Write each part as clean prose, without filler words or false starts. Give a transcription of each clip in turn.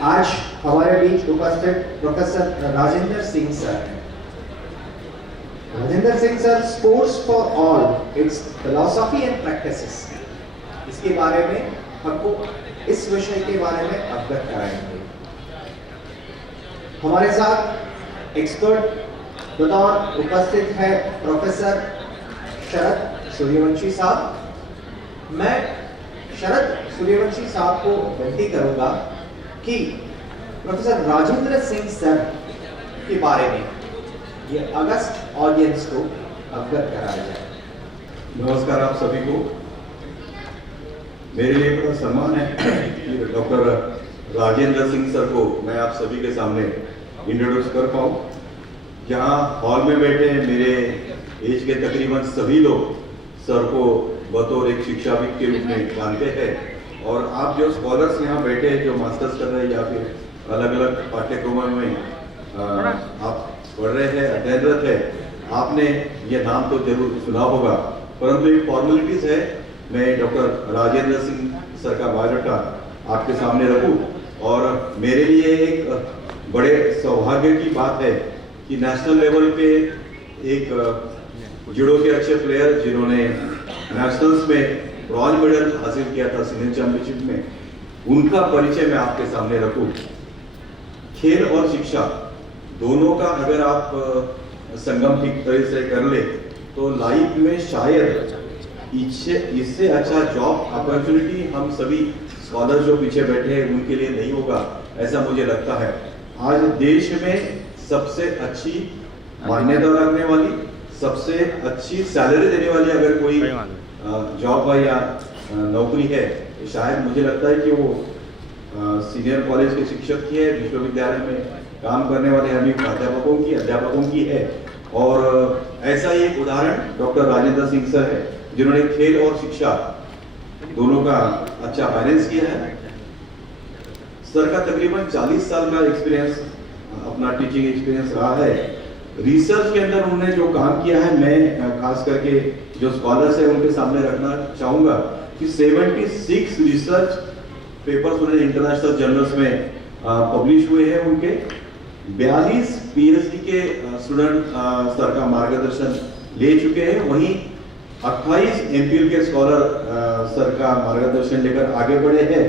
आज हमारे बीच उपस्थित प्रोफेसर राजेंद्र सिंह सर हैं। Rajendra Singh sir sports for all it's philosophy and practices, इसके बारे में हमको इस विषय के बारे में अवगत कराएंगे। हमारे साथ एक्सपर्ट बतौर उपस्थित है प्रोफेसर शरद सूर्यवंशी साहब। मैं शरद सूर्यवंशी साहब को विनती करूंगा कि प्रोफेसर राजेंद्र सिंह सर के बारे में ये अगस्त ऑडियंस को अवगत कराया जाए। नमस्कार आप सभी को। मेरे लिए बड़ा सम्मान है कि डॉक्टर राजेंद्र सिंह सर को मैं आप सभी के सामने इंट्रोड्यूस कर पाऊँ। यहाँ हॉल में बैठे मेरे एज के तकरीबन सभी लोग सर को बतौर एक शिक्षाविद के रूप में जानते हैं, और आप जो स्कॉलर्स यहाँ बैठे हैं, जो मास्टर्स कर रहे हैं या फिर अलग अलग पाठ्यक्रमों में आप पढ़ रहे हैं, अध्ययनरत है, आपने ये नाम तो जरूर सुना होगा, परंतु एक फॉर्मेलिटीज है। मैं डॉक्टर राजेंद्र सिंह सर का बायोडाटा आपके सामने रखूं, और मेरे लिए एक बड़े सौभाग्य की बात है कि नेशनल लेवल पे एक जूडो के अच्छे प्लेयर जिन्होंने नेशनल्स में ब्रॉन्ज मेडल हासिल किया था सीनियर चैंपियनशिप में, उनका परिचय मैं आपके सामने रखूं। खेल और शिक्षा दोनों का अगर आप संगम ठीक तरह से कर ले तो लाइफ में शायद इससे अच्छा जॉब अपॉर्चुनिटी हम सभी स्कॉलर जो पीछे बैठे हैं उनके लिए नहीं होगा, ऐसा मुझे लगता है। आज देश में सबसे अच्छी मान्यता रखने वाली, सबसे अच्छी सैलरी देने वाली अगर कोई जॉब या नौकरी है, शायद मुझे लगता है कि वो सीनियर कॉलेज के शिक्षक की है, विश्वविद्यालय में काम करने वाले अभी अध्यापकों की है। और ऐसा ही एक उदाहरण डॉक्टर राजेंद्र सिंह सर है, जिन्होंने खेल और शिक्षा दोनों का अच्छा बैलेंस किया है। सर का तकरीबन 40 साल का एक्सपीरियंस, अपना टीचिंग एक्सपीरियंस रहा है। रिसर्च के अंदर उन्होंने जो काम किया है, मैं खास करके जो स्कॉलर्स है उनके सामने रखना चाहूंगा कि 76 रिसर्च पेपर्स उन्हें इंटरनेशनल जर्नल्स में पब्लिश हुए हैं। उनके 42 पीएचडी के स्टूडेंट सर का मार्गदर्शन ले चुके हैं। वहीं 28 एमफिल के स्कॉलर सर का मार्गदर्शन लेकर आगे बढ़े हैं,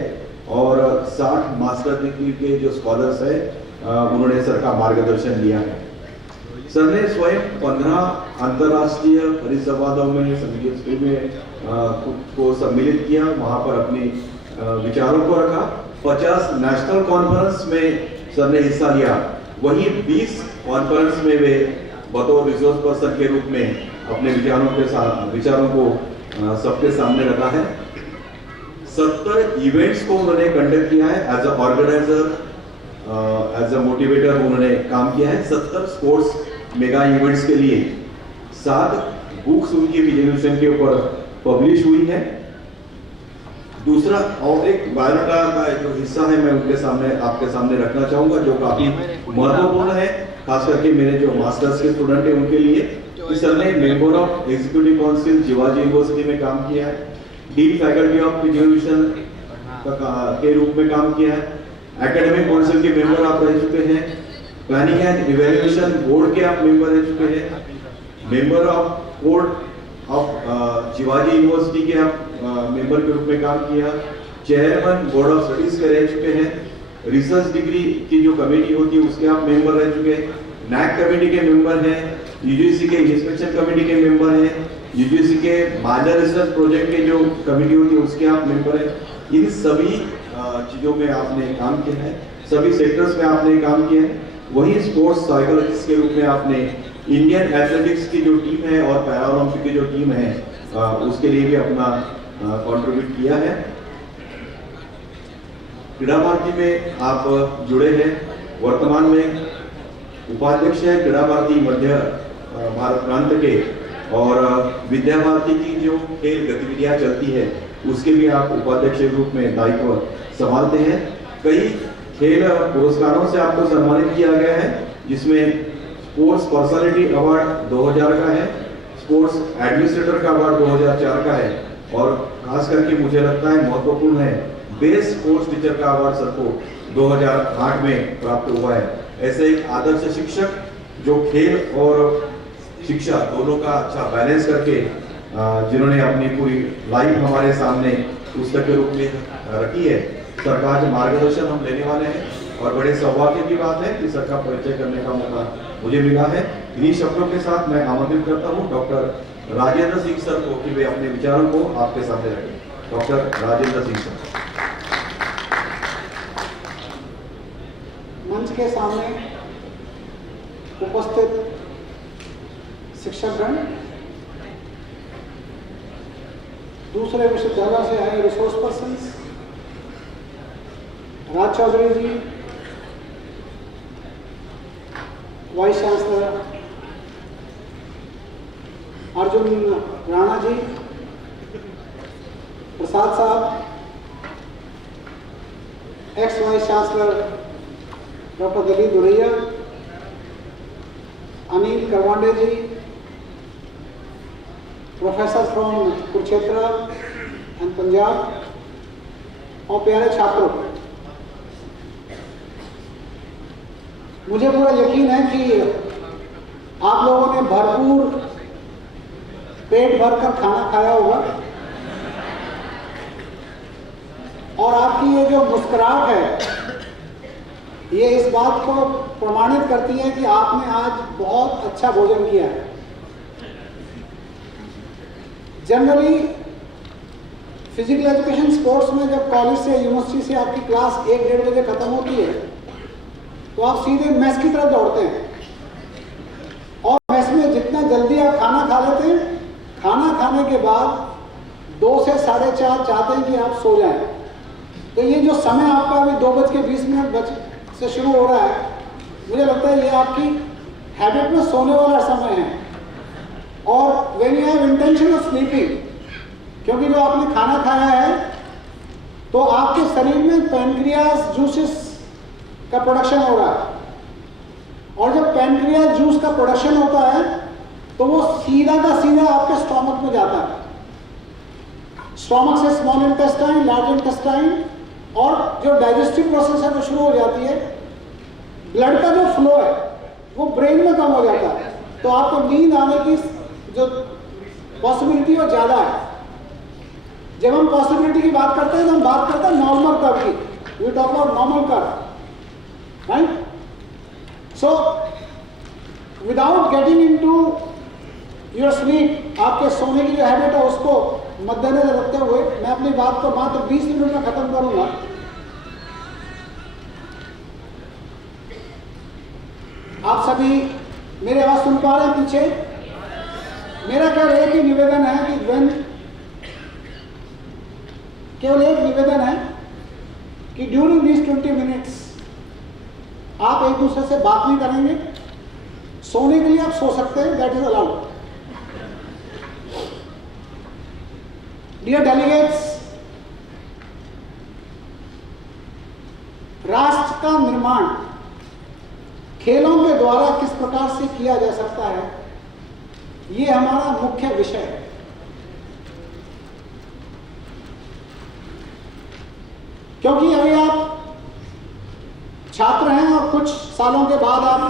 और 60 मास्टर डिग्री के जो स्कॉलर्स है उन्होंने सर का मार्गदर्शन लिया है। सर ने स्वयं 15 अंतर्राष्ट्रीय परिसंवादों में, संगीत में खुद को सम्मिलित किया, वहां पर अपने विचारों को रखा। 50 नेशनल कॉन्फ्रेंस में सर ने हिस्सा लिया। वहीं 20 कॉन्फ्रेंस में वे बतौर रिसोर्स पर्सन के रूप में अपने विचारों को सबके सामने रखा है। 70 इवेंट्स को उन्होंने कंडक्ट किया है। As a organiser, as a motivator उन्होंने काम किया है। 70 स्पोर्ट्स मेगा इवेंट्स के लिए 7 बुक्स उनकी रिजोल्यूशन के ऊपर पब्लिश हुई है। दूसरा और एक बायोडाटा का जो हिस्सा है मैं उनके सामने आपके सामने रखना चाहूंगा, जो काफी महत्वपूर्ण है, खास करके मेरे जो मास्टर्स के स्टूडेंट हैं उनके लिए। सर ने member of executive council Shivaji university में काम किया है, डीन फैकल्टी ऑफ रिजोल्यूशन के रूप में काम किया है, एकेडमिक काउंसिल के मेंबर आप रह चुके हैं, प्लानिंग एंड इवैल्यूएशन बोर्ड के आप मेंबर रह चुके हैं, member of board of Shivaji university के आप मेंबर के रूप में काम किया, चेयरमैन बोर्ड ऑफ स्टडीज के रह चुके हैं, रिसर्च डिग्री की जो कमेटी होती है उसके आप मेंबर रह चुके हैं, नैक कमेटी के मेंबर हैं, यूजीसी के इंस्पेक्शन कमेटी के मेंबर हैं, यूजीसी के माइनर रिसर्च प्रोजेक्ट के जो कमेटी होती है उसके आप मेंबर हैं। इन सभी चीजों में आपने काम किया है, सभी सेक्टर्स में आपने काम किया है। वहीं स्पोर्ट्स साइकोलॉजिस्ट के रूप में आपने इंडियन एथलेटिक्स की जो टीम है और पैरालंपिक की जो टीम है उसके लिए भी अपना कंट्रीब्यूट किया है। क्रीड़ा भारती में आप जुड़े हैं, वर्तमान में उपाध्यक्ष है क्रीड़ा भारती मध्य भारत प्रांत के, और विद्या भारती की जो खेल गतिविधियां चलती है उसके भी आप उपाध्यक्ष के रूप में दायित्व संभालते हैं। कई खेल पुरस्कारों से आपको सम्मानित किया गया है, जिसमें स्पोर्ट्स पर्सनालिटी अवार्ड 2000 का है, स्पोर्ट्स एडमिनिस्ट्रेटर का अवार्ड 2004 का है, और खास करके मुझे लगता है महत्वपूर्ण है बेस्ट स्पोर्ट्स टीचर का अवार्ड सर को 2008 में प्राप्त हुआ है। ऐसे एक आदर्श शिक्षक जो खेल और शिक्षा दोनों का अच्छा बैलेंस करके जिन्होंने अपनी पूरी लाइफ हमारे सामने पुस्तक के रूप में रखी है, सर का आज मार्गदर्शन हम लेने वाले हैं और बड़े सौभाग्य की बात है कि सर का परिचय करने का मौका मुझे मिला है। इन्हीं शब्दों के साथ मैं आमंत्रित करता हूँ डॉक्टर राजेंद्र सिंह सर को कि वे अपने विचारों को आपके सामने रखें। Doctor Rajendra Singh sir. मंच के सामने उपस्थित शिक्षकगण, दूसरे विश्वविद्यालय से आए resource persons, Raj Chaudhary ji, vice chancellor Arjun Rana ji, Prasad साहब, ex vice chancellor doctor Dalip Duraiya, Anil Karwande ji, professor from Kurukshetra and Punjab, और प्यारे छात्रों, मुझे पूरा यकीन है कि आप लोगों ने भरपूर पेट भरकर खाना खाया होगा और आपकी ये जो मुस्कुराहट है ये इस बात को प्रमाणित करती है कि आपने आज बहुत अच्छा भोजन किया है। जनरली फिजिकल एजुकेशन स्पोर्ट्स में जब कॉलेज से यूनिवर्सिटी से आपकी क्लास 1-1:30 बजे खत्म होती है तो आप सीधे मेस की तरफ दौड़ते हैं और मेस में जितना जल्दी आप खाना खा लेते हैं, खाना खाने के बाद 2 से 4:30 चाहते हैं कि आप सो जाएं। तो ये जो समय आपका अभी 2:20 से शुरू हो रहा है, मुझे लगता है ये आपकी हैबिट में सोने वाला समय है। और when you have intention of sleeping, क्योंकि जो आपने खाना खाया है तो आपके शरीर में पैनक्रियास जूसेस का प्रोडक्शन हो रहा है और जब पैनक्रियास जूस का प्रोडक्शन होता है तो वो सीधा का सीधा आपके स्टोमक में जाता है। स्टोमक से स्मॉल इंटेस्टाइन, लार्ज इंटेस्टाइन और जो डाइजेस्टिव प्रोसेस है वो शुरू हो जाती है। ब्लड का जो फ्लो है वो ब्रेन में कम हो जाता है तो आपको नींद आने की जो पॉसिबिलिटी वो ज़्यादा है। जब हम पॉसिबिलिटी की बात करते हैं तो हम बात करते हैं नॉर्मल कर्व की। We talk about normal curve, right? So without getting into your sleep, आपके सोने की जो हैबिट है उसको मद्देनजर रखते हुए मैं अपनी बात को मात्र 20 मिनट में खत्म करूंगा। आप सभी मेरी आवाज सुन पा रहे हैं पीछे? मेरा केवल एक ही निवेदन है कि केवल एक निवेदन है कि ड्यूरिंग दिस 20 मिनट्स आप एक दूसरे से बात नहीं करेंगे। सोने के लिए आप सो सकते हैं, that is allowed. Dear delegates, राष्ट्र का निर्माण खेलों के द्वारा किस प्रकार से किया जा सकता है, ये हमारा मुख्य विषय है। क्योंकि अभी आप छात्र हैं और कुछ सालों के बाद आप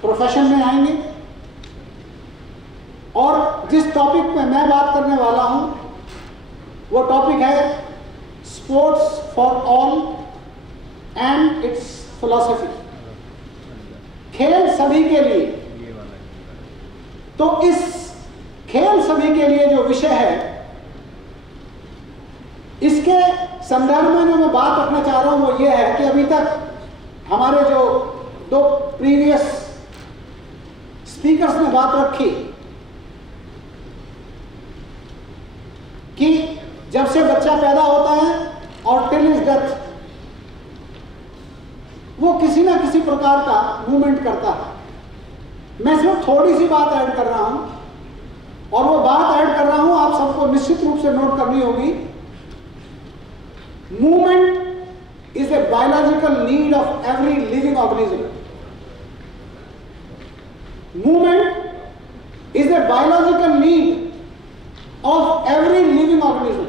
प्रोफेशन में आएंगे और जिस टॉपिक पे मैं बात करने वाला हूं वो टॉपिक है sports for all and it's philosophy. खेल सभी के लिए। तो इस खेल सभी के लिए जो विषय है, इसके संदर्भ में जो मैं बात रखना चाह रहा हूं वो ये है कि अभी तक हमारे जो 2 प्रीवियस स्पीकर्स ने बात रखी कि जब से बच्चा पैदा होता है और टिल हिज डेथ वो किसी ना किसी प्रकार का मूवमेंट करता है। मैं सिर्फ थोड़ी सी बात ऐड कर रहा हूं और वो बात ऐड कर रहा हूं आप सबको निश्चित रूप से नोट करनी होगी। Movement is a biological need of every living organism. Movement is a biological need of every living organism.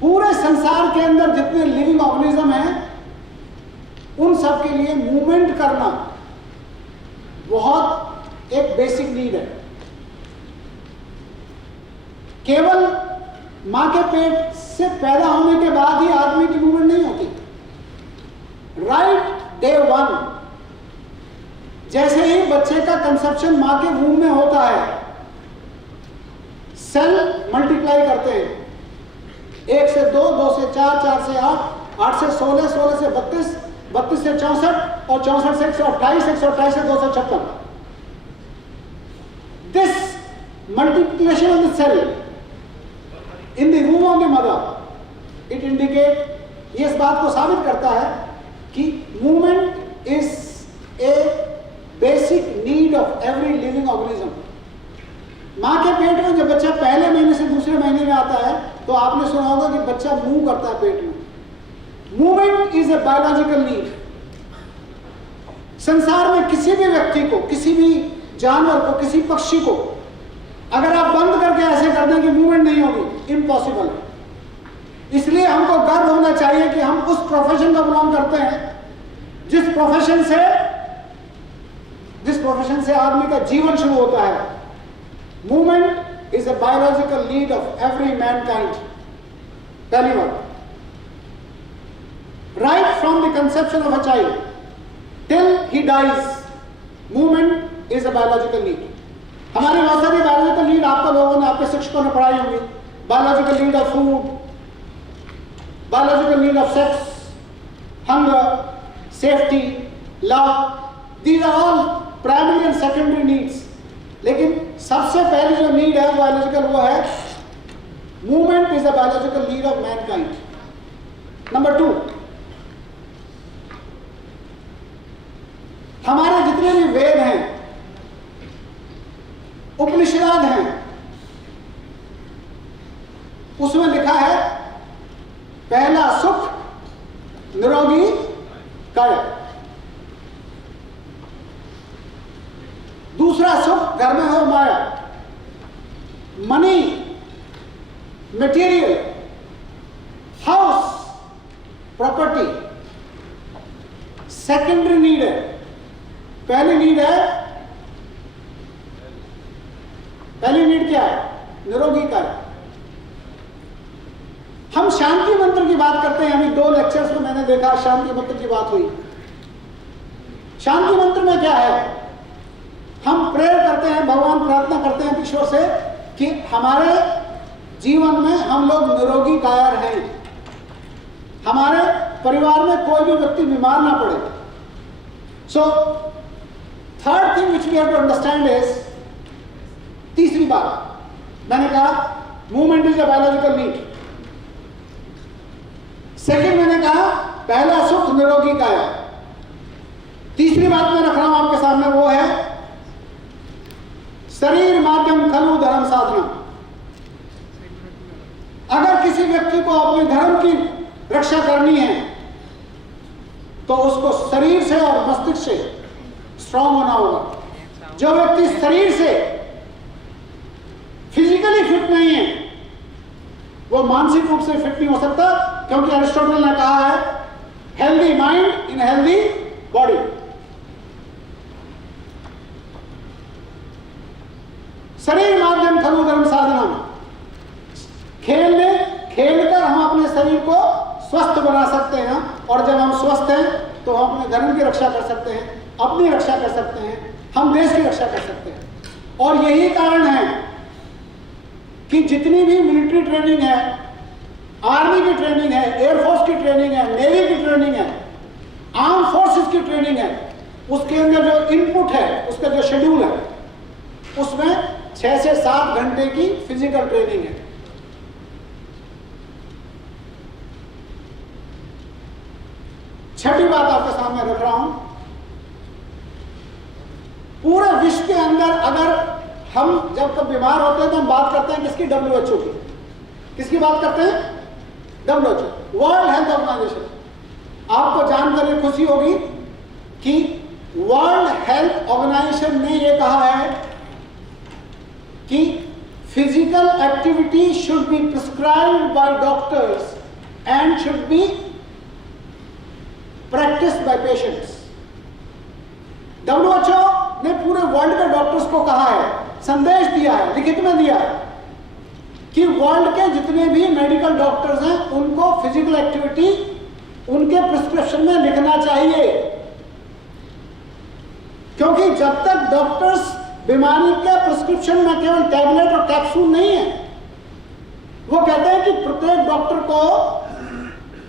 पूरे संसार के अंदर जितने लिविंग ऑर्गेनिज्म हैं उन सब के लिए मूवमेंट करना बहुत एक बेसिक नीड है। केवल मां के पेट से पैदा होने के बाद ही आदमी की मूवमेंट नहीं होती। राइट डे वन, जैसे ही बच्चे का कंसेप्शन मां के वूम में होता है, सेल मल्टीप्लाई करते हैं, 1 से 2, 2 से 4, 4 से 8, 8 से 16, 16 से 32, 32 से 64 और 64 से 128, 128 से 256। This multiplication of the cell in the womb of the mother, it indicate, ये इस बात को साबित करता है कि movement is a basic need of every living organism. मां के पेट में जब बच्चा पहले महीने से दूसरे महीने में आता है तो आपने सुना होगा कि बच्चा मूव करता है पेट में। Movement is a biological need. संसार में किसी भी व्यक्ति को, किसी भी जानवर को, किसी पक्षी को अगर आप बंद करके ऐसे कर दें कि मूवमेंट नहीं होगी, इम्पॉसिबल है। इसलिए हमको गर्व होना चाहिए कि हम उस प्रोफेशन का बिलोंग करते हैं जिस प्रोफेशन से आदमी का जीवन शुरू होता है। Movement is a biological need of every mankind. पहली बात, right from the conception of a child till he dies, movement is a biological need. हमारी बहुत सारी बायोलॉजिकल नीड आपको लोगों ने, आपके शिक्षकों ने पढ़ाई होंगी। Biological need of food, biological need of sex, hunger, safety, love, these are all primary and secondary needs. लेकिन सबसे पहली जो नीड है बायोलॉजिकल, वो है movement is a biological need of mankind. Number 2, हमारे जितने भी वेद हैं, उपनिषद हैं, उसमें लिखा है पहला सुख निरोगी काया, दूसरा सुख घर में हो माया, money, material, house, property secondary need है। पहली नीड क्या है? निरोगी काया। हम शांति मंत्र की बात करते हैं। अभी 2 लेक्चर्स में मैंने देखा शांति मंत्र की बात हुई। शांति मंत्र में क्या है? हम प्रेयर करते हैं, भगवान प्रार्थना करते हैं ईश्वर से कि हमारे जीवन में हम लोग निरोगी काया रहें, हमारे परिवार में कोई भी व्यक्ति बीमार ना पड़े। So third thing which we have to understand is, तीसरी बात मैंने कहा movement is a biological need. Second मैंने कहा पहला सुख निरोगी काया। तीसरी बात मैं रख रहा हूं आपके सामने, वो है शरीर माध्यम खलु धर्म साधना। अगर किसी व्यक्ति को अपने धर्म की रक्षा करनी है तो उसको शरीर से और मस्तिष्क से स्ट्रांग होना होगा। जो व्यक्ति शरीर से फिजिकली फिट नहीं है वो मानसिक रूप से फिट नहीं हो सकता, क्योंकि अरिस्टोटल ने कहा है healthy mind in healthy body. शरीर माध्यम खलु धर्म साधना। खेलकर हम अपने शरीर को स्वस्थ बना सकते हैं, और जब हम स्वस्थ हैं तो हम अपने धर्म की रक्षा कर सकते हैं, अपनी रक्षा कर सकते हैं, हम देश की रक्षा कर सकते हैं। और यही कारण है कि जितनी भी मिलिट्री ट्रेनिंग है, आर्मी की ट्रेनिंग है, एयरफोर्स की ट्रेनिंग है, नेवी की ट्रेनिंग है, आर्म फोर्सेस की ट्रेनिंग है, उसके अंदर जो इनपुट है, उसका जो शेड्यूल है, उसमें 6 से 7 घंटे की फिजिकल ट्रेनिंग है। छठी बात आपके सामने रख रहा हूं, पूरे विश्व के अंदर अगर हम जब कब बीमार होते हैं तो हम बात करते हैं किसकी? WHO की। किसकी बात करते हैं? WHO, World Health Organization. आपको जानकर खुशी होगी कि वर्ल्ड हेल्थ ऑर्गेनाइजेशन ने यह कहा है कि physical activity should be prescribed bye doctors and should be practiced by patients. WHO ने पूरे वर्ल्ड के डॉक्टर्स को कहा है, संदेश दिया है, लिखित में दिया है कि वर्ल्ड के जितने भी मेडिकल डॉक्टर्स हैं उनको फिजिकल एक्टिविटी उनके प्रिस्क्रिप्शन में लिखना चाहिए, क्योंकि जब तक डॉक्टर्स बीमारी के प्रिस्क्रिप्शन में केवल टैबलेट और कैप्सूल नहीं है, वो कहते हैं कि प्रत्येक डॉक्टर को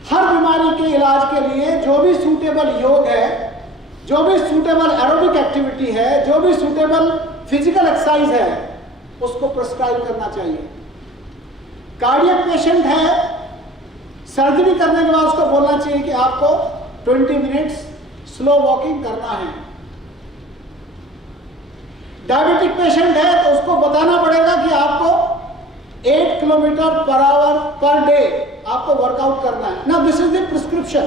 हर बीमारी के इलाज के लिए जो भी सूटेबल योग है, जो भी सूटेबल एरोबिक एक्टिविटी है, जो भी सूटेबल फिजिकल एक्सरसाइज है, उसको प्रिस्क्राइब करना चाहिए। कार्डियक पेशेंट है, सर्जरी करने के बाद उसको बोलना चाहिए कि आपको 20 मिनट्स स्लो वॉकिंग करना है। डायबिटिक पेशेंट है तो उसको बताना पड़ेगा कि आपको 8 kilometre per hour per day आपको वर्कआउट करना है ना। This is the prescription.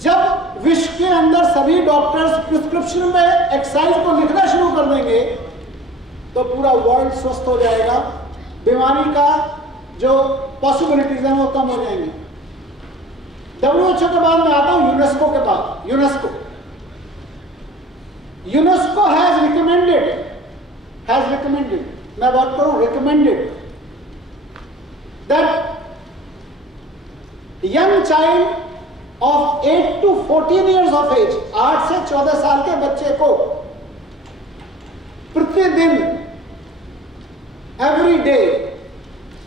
जब विश्व के अंदर सभी डॉक्टर्स प्रिस्क्रिप्शन में एक्सरसाइज को लिखना शुरू कर देंगे तो पूरा वर्ल्ड स्वस्थ हो जाएगा, बीमारी का जो पॉसिबिलिटीज हैं वो कम हो जाएंगी। WHO के बाद मैं आता हूं यूनेस्को के बाद। यूनेस्को हैज रिकमेंडेड, मैं बात करूं recommended, that young child of 8 to 14 years of age, 8 से 14 साल के बच्चे को प्रतिदिन एवरी डे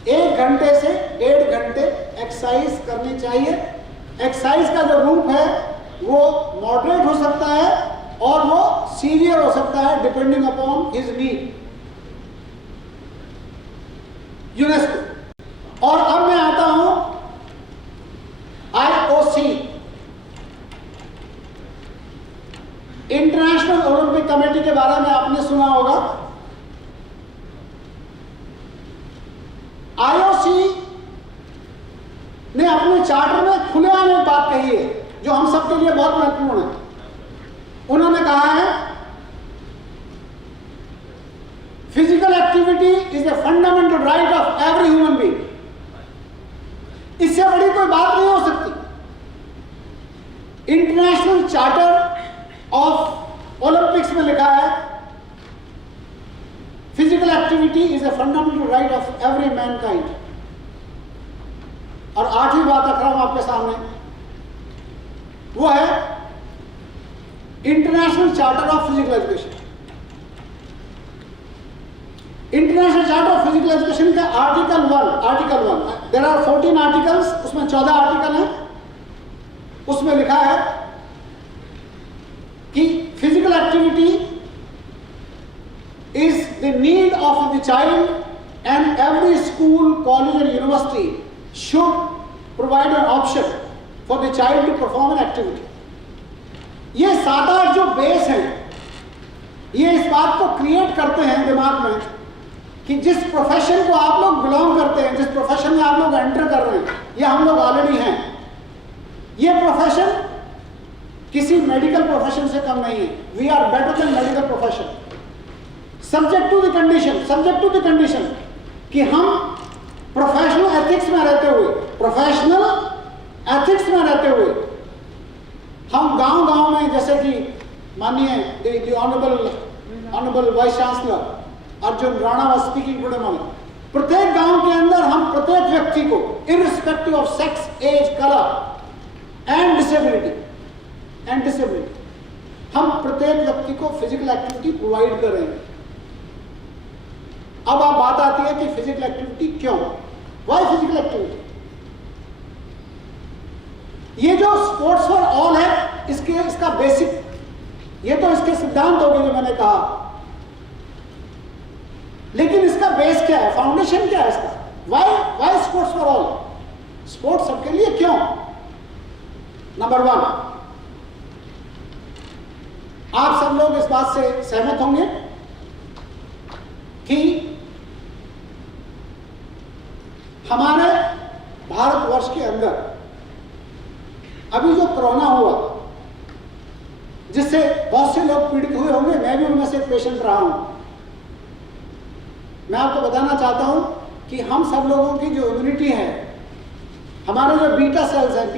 1 घंटे से 1.5 घंटे एक्सरसाइज करनी चाहिए। एक्सरसाइज का जो रूप है वो मॉडरेट हो सकता है और वो सीवियर हो सकता है depending upon his need. UNESCO. और अब मैं आता हूं IOC, इंटरनेशनल ओलंपिक कमेटी के बारे में आपने सुना होगा। IOC ने अपने चार्टर में खुलेआम एक बात कही है जो हम सबके लिए बहुत महत्वपूर्ण है। उन्होंने कहा है physical activity is a fundamental right of every human being. इससे बड़ी कोई बात नहीं हो सकती। इंटरनेशनल चार्टर ऑफ ओलंपिक्स में लिखा है physical activity is a fundamental right of every Mankind. और आठवीं बात रख रहा हूं आपके सामने, वो है international charter of physical education. International charter of physical education का आर्टिकल 1, देयर आर 14 आर्टिकल्स, उसमें 14 आर्टिकल हैं। उसमें लिखा है कि physical activity is the need of the child and every school, college and university should provide an option for the child to perform an activity। ये 7-8 जो base हैं ये इस बात को क्रिएट करते हैं दिमाग में कि जिस प्रोफेशन को आप लोग बिलोंग करते हैं, जिस प्रोफेशन में आप लोग एंटर कर रहे हैं, ये हम लोग ऑलरेडी हैं। ये प्रोफेशन किसी मेडिकल प्रोफेशन से कम नहीं है। We are better than medical profession, subject to the condition कि हम प्रोफेशनल एथिक्स में रहते हुए हम गांव में, जैसे कि माननीय honourable vice chancellor Arjun Rana was speaking today morning, प्रत्येक गांव के अंदर हम प्रत्येक व्यक्ति को irrespective of sex, age, colour and disability हम प्रत्येक व्यक्ति को फिजिकल एक्टिविटी प्रोवाइड कर रहे हैं। अब आप बात आती है कि फिजिकल एक्टिविटी क्यों, वाई फिजिकल एक्टिविटी। ये जो स्पोर्ट्स फॉर ऑल है, इसका बेसिक, ये तो इसके सिद्धांत हो गए जो मैंने कहा, लेकिन इसका बेस क्या है, फाउंडेशन क्या है इसका? Why sports for all, sports सबके लिए क्यों? नंबर 1, आप सब लोग इस बात से सहमत होंगे कि हमारे भारतवर्ष के अंदर अभी जो कोरोना हुआ, जिससे बहुत से लोग पीड़ित हुए होंगे, मैं भी उनमें से एक पेशेंट रहा हूं। मैं आपको बताना चाहता हूं कि हम सब लोगों की जो इम्यूनिटी है, हमारे जो बीटा सेल्स हैं,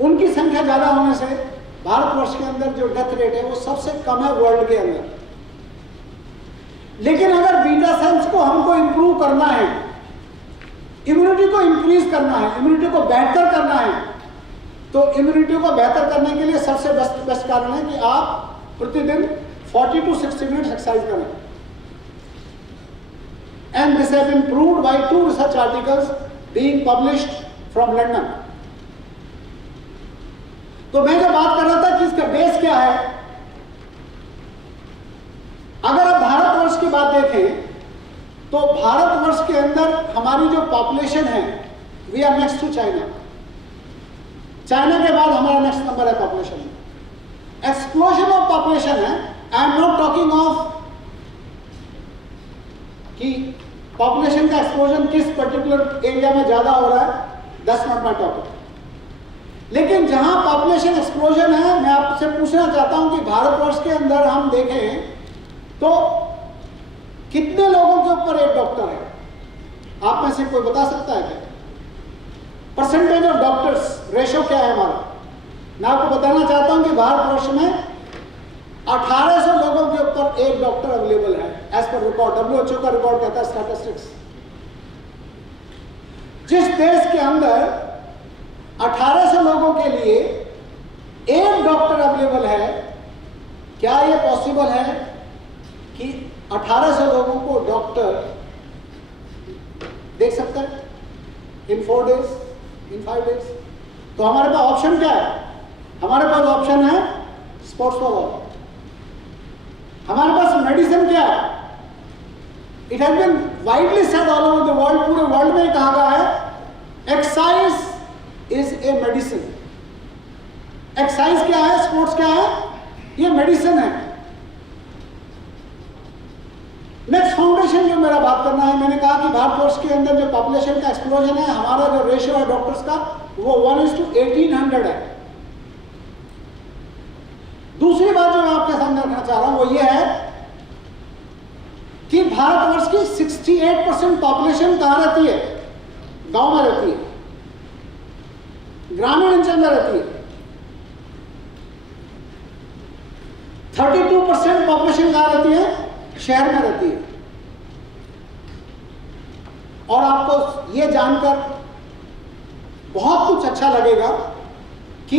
उनकी संख्या ज्यादा होने से भारतवर्ष के अंदर जो डेथ रेट है वो सबसे कम है वर्ल्ड के अंदर। लेकिन अगर बीटा सेल्स को हमको इंप्रूव करना है, इम्यूनिटी को इंक्रीज करना है, इम्यूनिटी को बेहतर करना है, तो इम्यूनिटी को बेहतर करने के लिए सबसे बेस्ट कारण है कि आप प्रतिदिन 40 to 60 मिनट्स एक्सरसाइज करें। And this has been proved by 2 research articles being published from London. तो मैं जो बात कर रहा था कि इसका बेस क्या है, अगर आप भारतवर्ष की बात देखें तो भारतवर्ष के अंदर हमारी जो पॉपुलेशन है, we are next to China. China के बाद हमारा नेक्स्ट नंबर है पॉपुलेशन में। एक्सप्लोजन ऑफ पॉपुलेशन है। I am not talking of कि पॉपुलेशन का एक्सप्लोजन किस पर्टिकुलर एरिया में ज्यादा हो रहा है, दैट्स नॉट माय टॉपिक। लेकिन जहां पॉपुलेशन एक्सप्लोजन है, मैं आपसे पूछना चाहता हूं कि भारतवर्ष के अंदर हम देखें तो कितने लोगों के ऊपर एक डॉक्टर है? आप में से कोई बता सकता है क्या? परसेंटेज ऑफ डॉक्टर्स रेशो क्या है हमारा? मैं आपको बताना चाहता हूं कि भारतवर्ष में 1800 लोगों के ऊपर एक डॉक्टर अवेलेबल है एज पर रिकॉर्ड। WHO का रिकॉर्ड कहता है स्टैटिस्टिक्स। जिस देश के अंदर 1800 लोगों के लिए एक डॉक्टर अवेलेबल है, क्या यह पॉसिबल है कि 1800 लोगों को डॉक्टर देख सकता है इन 4 डेज, इन 5 डेज? तो हमारे पास ऑप्शन क्या है? हमारे पास ऑप्शन है स्पोर्ट्स फॉर ऑल। हमारे पास मेडिसिन क्या है? It has been widely said all over the world, पूरे वर्ल्ड में कहा गया है exercise is a medicine. Exercise क्या है, स्पोर्ट्स क्या है? ये मेडिसिन है। नेक्स्ट फाउंडेशन जो मेरा बात करना है, मैंने कहा कि भारतवर्ष के अंदर जो पॉपुलेशन का एक्सप्लोजन है, हमारा जो रेशियो है डॉक्टर्स का वो 1:1800 है। दूसरी बात जो मैं आपके सामने रखना चाह रहा हूं वो ये है कि भारतवर्ष की 68% पॉपुलेशन कहां रहती है? गांव में रहती है, ग्रामीण अंचल में रहती है। 32% पॉपुलेशन कहां रहती है? शहर में रहती है। और आपको यह जानकर बहुत कुछ अच्छा लगेगा कि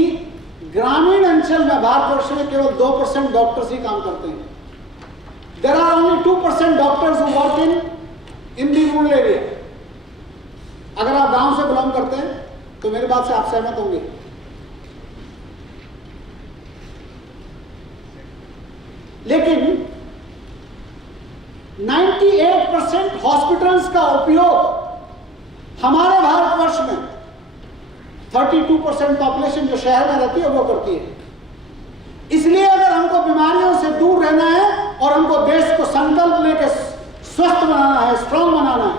ग्रामीण अंचल में भारतवर्ष में केवल 2% डॉक्टर्स ही काम करते हैं। There are only 2% doctors who work in the rural area. अगर आप गांव से बिलोंग करते हैं तो मेरी बात से आप सहमत होंगे। लेकिन 98% हॉस्पिटल्स का उपयोग हमारे भारतवर्ष में 32% पॉपुलेशन जो शहर में रहती है वो करती है। इसलिए अगर हमको बीमारियों से दूर रहना है और हमको देश को संकल्प लेकर स्वस्थ बनाना है, स्ट्रांग बनाना है,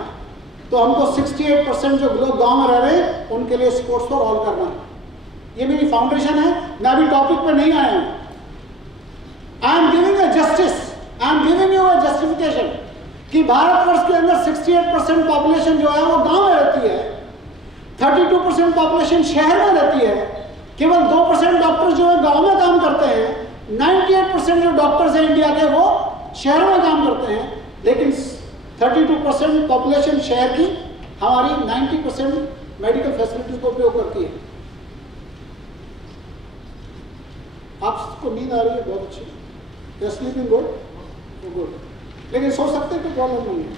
तो हमको 68% जो लोग गांव में रह रहे हैं उनके लिए स्पोर्ट्स फॉर ऑल करना है। ये मेरी फाउंडेशन है। मैं अभी टॉपिक पे नहीं आया हूं। I am giving a justice, I am giving you a justification कि भारतवर्ष के अंदर 68% पॉपुलेशन जो है वो गांव में रहती है, 32% पॉपुलेशन शहर में रहती है, केवल 2% डॉक्टर जो है गांव में काम करते हैं, 98% जो डॉक्टर्स हैं इंडिया के वो शहर में काम करते हैं। लेकिन 32% पॉपुलेशन शहर की हमारी 90% मेडिकल फैसिलिटीज का उपयोग करती है। आपको नींद आ रही है? बहुत अच्छी। You sleeping good? गुड। लेकिन सो सकते हैं तो प्रॉब्लम नहीं है।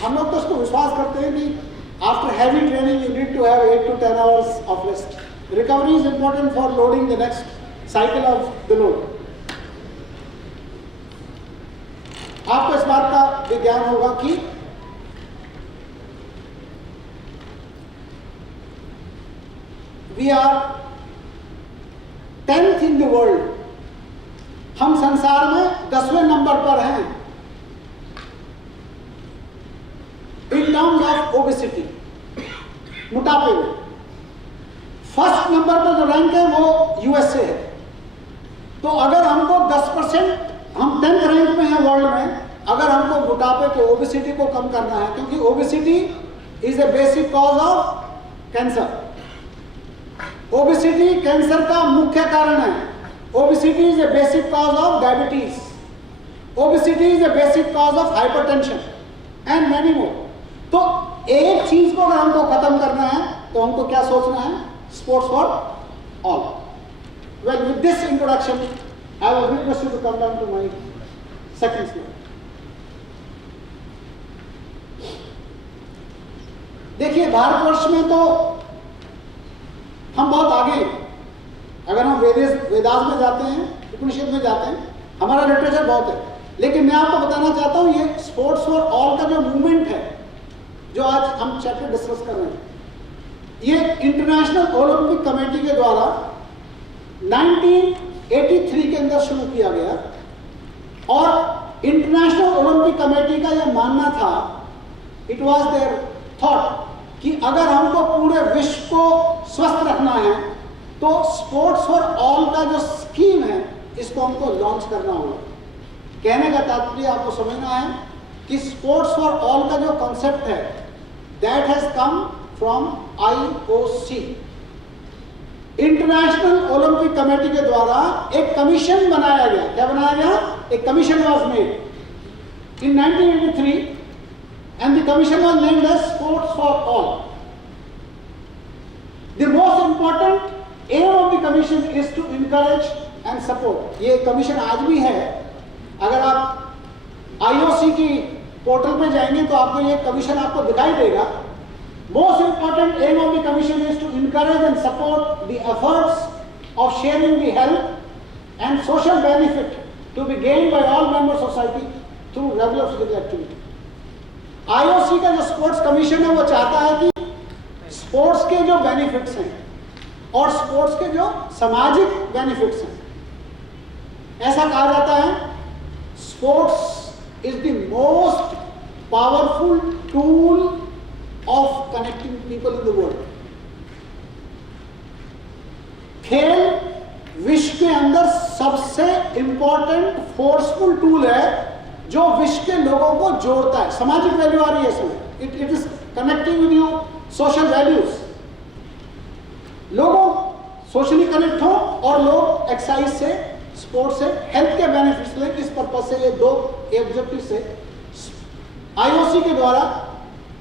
हम लोग तो उसको विश्वास करते हैं कि after heavy training you need to have 8 to 10 hours of rest. Recovery is important for loading the next cycle of the load. आपको इस बात का विज्ञान होगा कि we are 10th in the world. हम संसार में 10वें नंबर पर हैं इन टर्म्स ऑफ ओबेसिटी, मोटापे में। फर्स्ट नंबर पर जो रैंक है वो यूएसए है। तो अगर हमको 10%, हम 10th रैंक में हैं वर्ल्ड में, अगर हमको मोटापे को, ओबेसिटी को कम करना है, क्योंकि obesity is a basic cause of cancer. Obesity cancer का मुख्य कारण है। Obesity is a basic cause of diabetes, obesity is a basic cause of hypertension and many more. तो एक चीज को अगर हमको खत्म करना है तो हमको क्या सोचना है? Sports for all. Well, with this introduction I will request you to come down to my second slide. देखिए, भारतवर्ष में तो हम बहुत आगे हैं। अगर हम वेदास में जाते हैं, उपनिषद में जाते हैं, हमारा लिटरेचर बहुत है। लेकिन मैं आपको बताना चाहता हूं, ये स्पोर्ट्स फॉर ऑल का जो मूवमेंट है, जो आज हम चैप्टर डिस्कस कर रहे हैं, ये इंटरनेशनल ओलंपिक कमेटी के द्वारा 1983 के अंदर शुरू किया गया। और इंटरनेशनल ओलंपिक कमेटी का यह मानना था, इट वॉज देयर थॉट, कि अगर हमको पूरे विश्व को स्वस्थ रखना है तो स्पोर्ट्स फॉर ऑल का जो स्कीम है इसको हमको लॉन्च करना होगा। कहने का तात्पर्य आपको समझना है कि स्पोर्ट्स फॉर ऑल का जो कॉन्सेप्ट है, that has come from IOC, international Olympic committee के द्वारा एक कमीशन बनाया गया। क्या बनाया गया? एक commission was made in 1983 and the commission was named as Sports for All. The most important aim of the commission is to encourage and support. ये कमीशन आज भी है। अगर आप IOC की पोर्टल पे जाएंगे तो आपको ये कमीशन आपको दिखाई देगा। Most important aim of the commission is to encourage and support the efforts of sharing the health and social benefit to be gained by all member society through regular physical activity. IOC का जो sports commission है वो चाहता है कि sports के जो benefits हैं और स्पोर्ट्स के जो सामाजिक बेनिफिट्स हैं, ऐसा कहा जाता है sports is the most powerful tool of connecting people in the world. खेल विश्व के अंदर सबसे इंपॉर्टेंट फोर्सफुल टूल है जो विश्व के लोगों को जोड़ता है। सामाजिक वैल्यू आ रही है इसमें, it is connecting with you social values. लोगों सोशली कनेक्ट हो और लोग एक्सरसाइज से, स्पोर्ट्स से हेल्थ के बेनिफिट्स लें। इस पर्पज से ये दो ऑब्जेक्टिव से IOC के द्वारा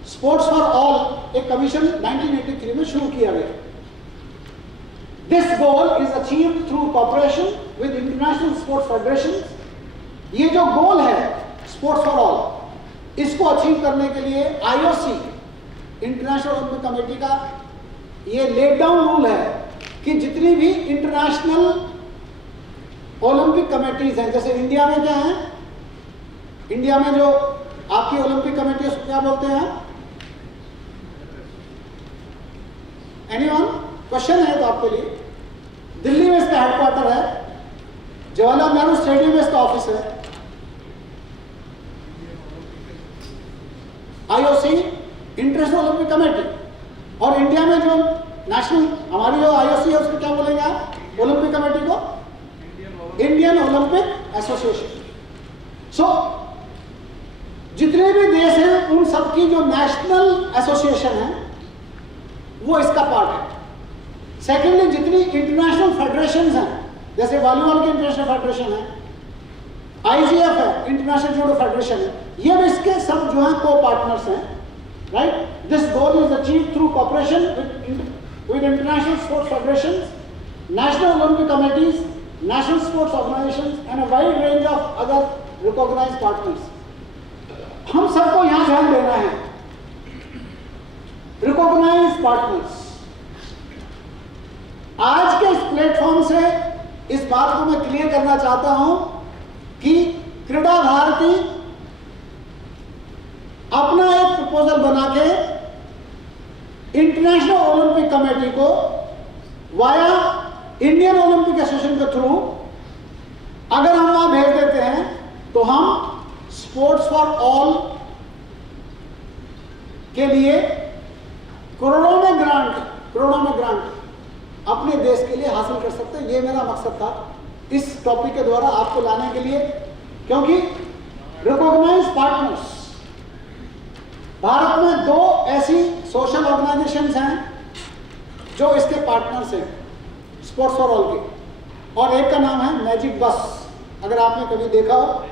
स्पोर्ट्स फॉर ऑल एक कमीशन 1983 में शुरू किया गया। This goal is achieved through cooperation with international sports federation. ये जो गोल है स्पोर्ट्स फॉर ऑल, इसको अचीव करने के लिए IOC, इंटरनेशनल ओलंपिक कमेटी का ये लेट डाउन रूल है कि जितनी भी इंटरनेशनल ओलंपिक कमेटीज हैं, जैसे इंडिया में क्या है, इंडिया में जो आपकी ओलंपिक कमेटी है उसको क्या बोलते हैं? एनीवन? क्वेश्चन है तो आपके लिए। दिल्ली में इसका हेडक्वार्टर है, जवाहरलाल नेहरू स्टेडियम में इसका ऑफिस है। IOC, इंटरनेशनल ओलंपिक कमेटी, और इंडिया में जो नेशनल हमारी जो IOC है उसको क्या बोलेंगे आप? ओलंपिक कमेटी को इंडियन ओलंपिक एसोसिएशन। सो जितने भी देश हैं उन सबकी जो नेशनल एसोसिएशन है वो इसका पार्ट है। सेकेंडली, जितनी इंटरनेशनल फेडरेशंस हैं, जैसे वॉलीबॉल की इंटरनेशनल फेडरेशन है, IGF है, इंटरनेशनल जूडो फेडरेशन है, ये भी इसके सब जो है को पार्टनर्स हैं। Right, this goal is achieved through cooperation with international sports federations, national Olympic committees, national sports organisations and a wide range of other recognised partners. हम सबको यहां ध्यान देना है, रिकॉग्नाइज्ड पार्टनर्स। आज के इस प्लेटफॉर्म से इस बात को मैं क्लियर करना चाहता हूं कि क्रीडा भारती अपना एक प्रपोजल बना के इंटरनेशनल ओलंपिक कमेटी को वाया इंडियन ओलंपिक एसोसिएशन के थ्रू अगर हम वहां भेज देते हैं तो हम स्पोर्ट्स फॉर ऑल के लिए करोड़ों में ग्रांट अपने देश के लिए हासिल कर सकते हैं। ये मेरा मकसद था इस टॉपिक के द्वारा आपको लाने के लिए, क्योंकि रिकॉग्नाइज्ड पार्टनर्स, भारत में दो ऐसी सोशल ऑर्गेनाइजेशंस हैं जो इसके पार्टनर्स हैं स्पोर्ट्स फॉर ऑल के, और एक का नाम है मैजिक बस। अगर आपने कभी देखा हो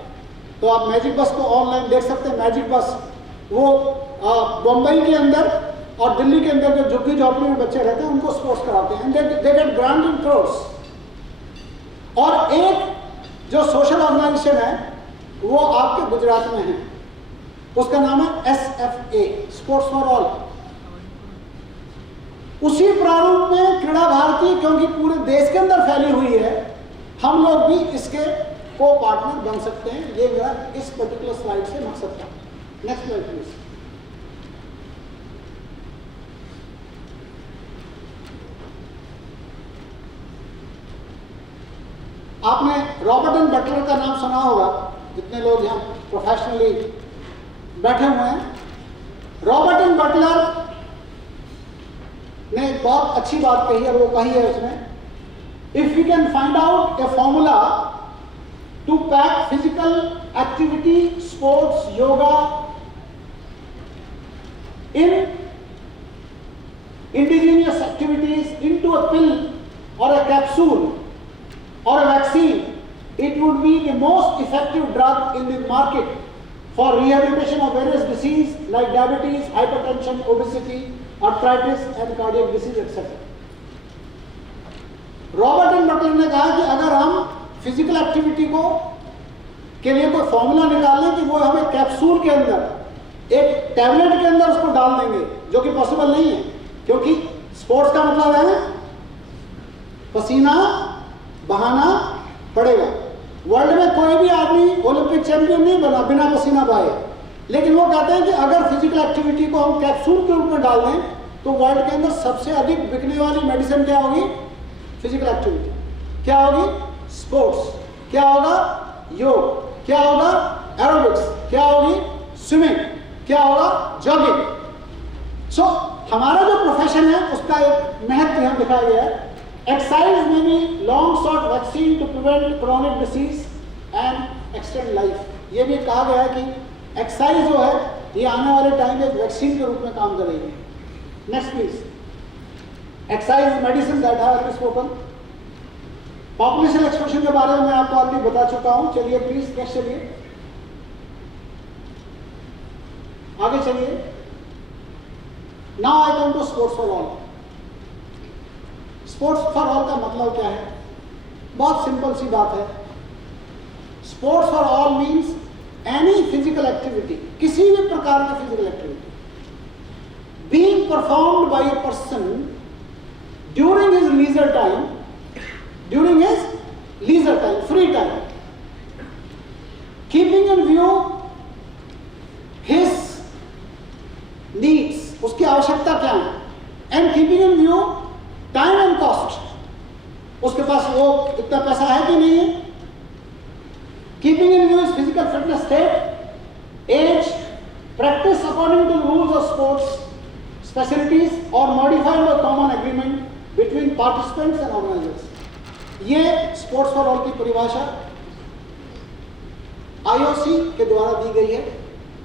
तो आप मैजिक बस को ऑनलाइन देख सकते हैं। मैजिक बस वो बम्बई के अंदर और दिल्ली के अंदर जो झुग्गी झोपड़ी में बच्चे रहते हैं उनको स्पोर्ट्स कराते हैं, they get grant in crores. और एक जो सोशल ऑर्गेनाइजेशन है वो आपके गुजरात में है, उसका नाम है SFA, स्पोर्ट्स फॉर ऑल। उसी प्रारूप में क्रीड़ा भारती, क्योंकि पूरे देश के अंदर फैली हुई है, हम लोग भी इसके को पार्टनर बन सकते हैं। ये मेरा इस पर्टिकुलर स्लाइड से मकसद था। Next slide please. आपने रॉबर्ट एंड बटलर का नाम सुना होगा, जितने लोग यहाँ प्रोफेशनली बैठे हुए हैं। रॉबर्ट एंड बटलर ने एक बहुत अच्छी बात कही है, वो कही है उसने, if we can find out a formula to pack physical activity, sports, yoga in indigenous activities into a pill or a capsule or a vaccine, it would be the most effective drug in the market for rehabilitation of various diseases like diabetes, hypertension, obesity, arthritis and cardiac disease etc. Robert and Butler ने कहा कि अगर हम physical activity को के लिए कोई formula निकाल लें कि वो हमें कैप्सूल के अंदर, एक टैबलेट के अंदर उसको डाल देंगे, जो कि पॉसिबल नहीं है, क्योंकि स्पोर्ट्स का मतलब है पसीना बहाना पड़ेगा। वर्ल्ड में कोई भी आदमी ओलंपिक चैंपियन नहीं बना बिना पसीना बहाए, लेकिन वो कहते हैं कि अगर फिजिकल एक्टिविटी को हम कैप्सूल के रूप में डाल दें तो वर्ल्ड के अंदर सबसे अधिक बिकने वाली मेडिसिन क्या होगी? Physical activity. क्या होगी? स्पोर्ट्स। क्या होगा? योग। क्या होगा? एरोबिक्स। क्या होगी? स्विमिंग। क्या होगा? जॉगिंग। सो हमारा जो प्रोफेशन है उसका एक महत्व यहाँ दिखाया गया है। Exercise may be long sought vaccine to prevent chronic disease and extend life। ये भी कहा गया है कि एक्सरसाइज जो है ये आने वाले टाइम में वैक्सीन के रूप में काम करेगी। Next please. Exercise medicine that have already spoken. Population explosion के बारे में मैं आपको ऑलरेडी बता चुका हूं। चलिए प्लीज नेक्स्ट चलिए, आगे चलिए। Now I come to sports for all. Sports for all का मतलब क्या है? बहुत सिंपल सी बात है। Sports for all means any physical activity, किसी भी प्रकार की physical activity being performed by a person during his leisure time, free time, keeping in view his needs, उसकी आवश्यकता क्या है, and keeping in view time and cost, उसके पास वो इतना पैसा है कि नहीं है, keeping in view is physical fitness state, as, practice according to rules of sports specialities और modified by common agreement between participants and organisers. ये स्पोर्ट्स फॉर ऑल की परिभाषा IOC के द्वारा दी गई है।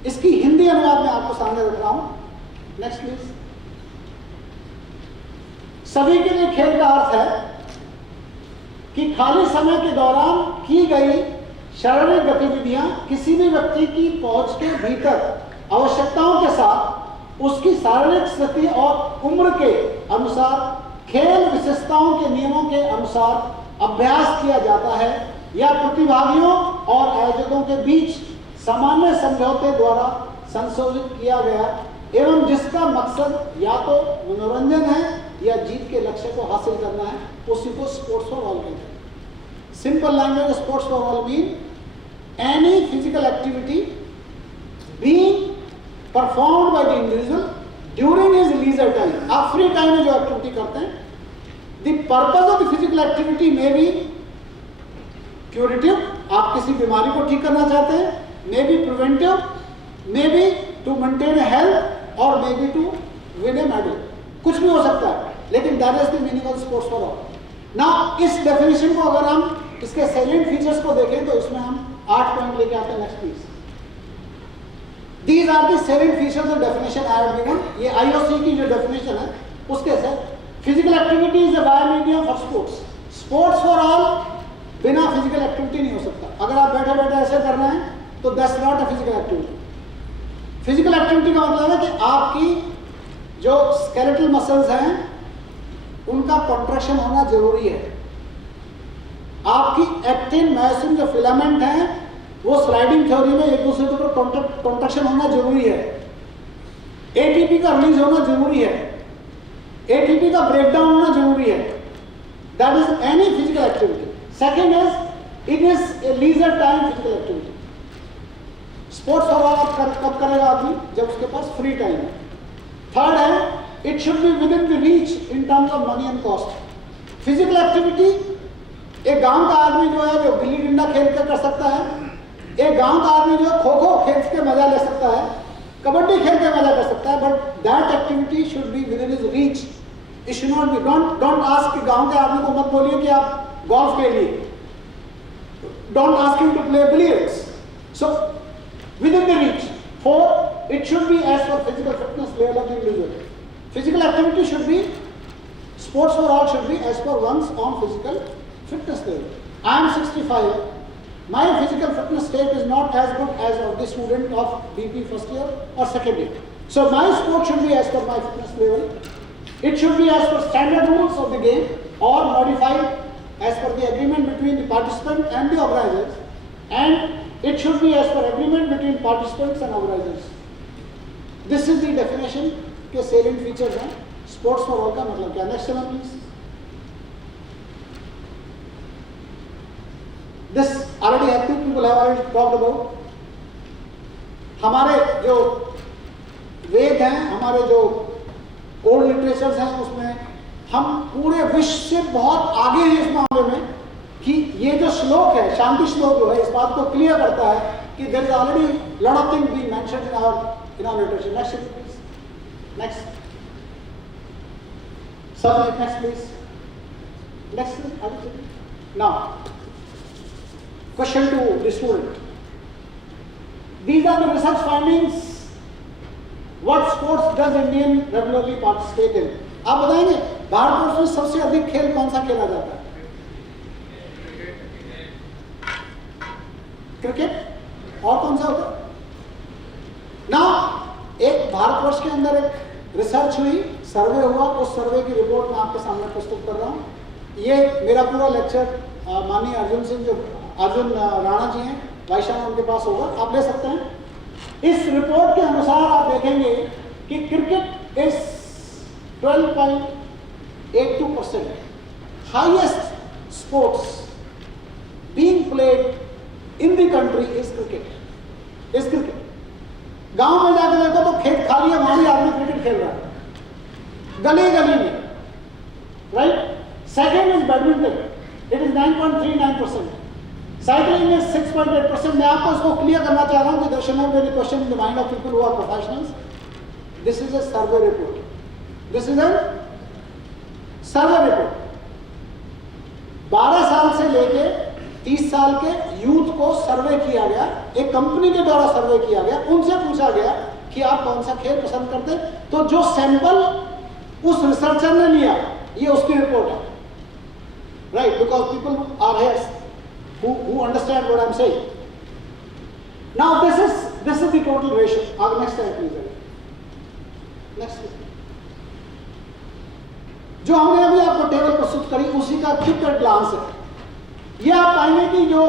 इसकी हिंदी अनुवाद में आपको सामने रख रहा हूं। Next please. सभी के लिए खेल का अर्थ है कि खाली समय के दौरान की गई शारीरिक गतिविधियां किसी भी व्यक्ति की पहुंच के भीतर आवश्यकताओं के साथ उसकी शारीरिक स्थिति और उम्र के अनुसार खेल विशेषताओं के नियमों के अनुसार अभ्यास किया जाता है या प्रतिभागियों और आयोजकों के बीच सामान्य समझौते द्वारा संशोधित किया गया एवं जिसका मकसद या तो मनोरंजन है या जीत के लक्ष्य को हासिल करना है, उसी को स्पोर्ट्स फॉर ऑल कहते हैं। Simple language sports for all mean any physical activity being performed by the individual during his leisure time. आप फ्री टाइम में जो एक्टिविटी करते हैं, the purpose of the physical activity may be curative, आप किसी बीमारी को ठीक करना चाहते हैं, may be preventive, may be to maintain health और may be to win a medal, कुछ भी हो सकता है, लेकिन that is the meaning of sports for all. Now इस डेफिनेशन को अगर हम इसके सैलिएंट फीचर्स को देखें तो इसमें हम 8 पॉइंट लेके आते हैं। Next please. These are the salient features of definition I have given. ये IOC की जो डेफिनेशन है उसके से physical activity is a by medium for sports. Sports for all बिना फिजिकल एक्टिविटी नहीं हो सकता। अगर आप बैठे बैठे ऐसे कर रहे हैं तो that's not a physical activity. Physical activity का मतलब है कि आपकी जो स्केलेटल मसल्स हैं उनका कॉन्ट्रैक्शन होना जरूरी है। आपकी एक्टिन मायोसिन जो फिलामेंट है वो स्लाइडिंग थ्योरी में एक दूसरे के ऊपर कॉन्ट्रैक्शन होना जरूरी है। एटीपी का रिलीज होना जरूरी है। एटीपी का ब्रेकडाउन होना जरूरी है। That is any physical activity. Second is it is a leisure time physical activity. Sports for all कब करेगा आदमी? जब उसके पास फ्री टाइम है। थर्ड है it should be within the reach in terms of money and cost. Physical activity एक गांव का आदमी जो है जो गिल्ली डंडा खेल कर सकता है, एक गांव का आदमी जो खो खो खेल के मजा ले सकता है, कबड्डी खेल के मजा कर सकता है, but that activity should be with in his reach. It should not B don't ask कि गांव के आदमी को मत बोलिए कि आप गोल्फ खेलिए, don't ask him to play billiards. So within the reach. Four, it should be as per physical fitness level of the individual. Physical activity should be, sports for all should be as per one's own physical fitness level. I am 65. My physical fitness state is not as good as of the student of BP first year or second year. So my sport should be as per my fitness level. It should be as per standard rules of the game or modified as per the agreement between the participant and the organizers. And it should be as per agreement between participants and organizers. This is the definition के salient features हैं sports for all का मतलब क्या। Next one please. This already have two people have already talked about. हमारे जो वेद हैं, हमारे जो ओल्ड लिटरेचर्स हैं, उसमें हम पूरे विश्व से बहुत आगे हैं इस मामले में कि ये जो श्लोक है, शांति श्लोक जो है, इस बात को क्लियर करता है कि there is already lot of things being mentioned in our literature. Next please. Next subject, next please. Next. Now, question to the student. These are the research findings. What sports does Indian regularly participate in? आप बताएंगे भारतवर्ष में सबसे अधिक खेल कौन सा खेला जाता है? क्रिकेट। और कौन सा होता है? ना, एक भारतवर्ष के अंदर एक रिसर्च हुई, सर्वे हुआ, उस सर्वे की रिपोर्ट मैं आपके सामने प्रस्तुत कर रहा हूँ। ये मेरा पूरा लेक्चर माननीय अर्जुन राणा जी हैं, वाइस चांसलर उनके पास होगा, आप ले सकते हैं। इस रिपोर्ट के अनुसार आप देखेंगे कि cricket is 12.82%। Highest sports being played in the country is cricket. गांव में जाकर देखो तो खेत खाली है, वहां भी आदमी क्रिकेट खेल रहा है, गली गली में, right. Second is badminton, it is 9.39%। Cycling is 6.8%। मैं आपको इसको क्लियर करना चाह रहा हूं कि there should not be any question in the mind of people who are professionals. This is a survey report. This is a survey report. 12 साल से लेके 30 साल के यूथ को सर्वे किया गया, एक कंपनी के द्वारा सर्वे किया गया, उनसे पूछा गया कि आप कौन सा खेल पसंद करते हैं। तो जो सैंपल उस रिसर्चर ने लिया, ये उसकी रिपोर्ट है, right, because people are here who understand what I am saying. Now this is the total ratio. Our next slide please. Next. जो हमने अभी आपको टेबल प्रस्तुत करी उसी का क्विक ग्लांस है। ये आप पाएंगे कि जो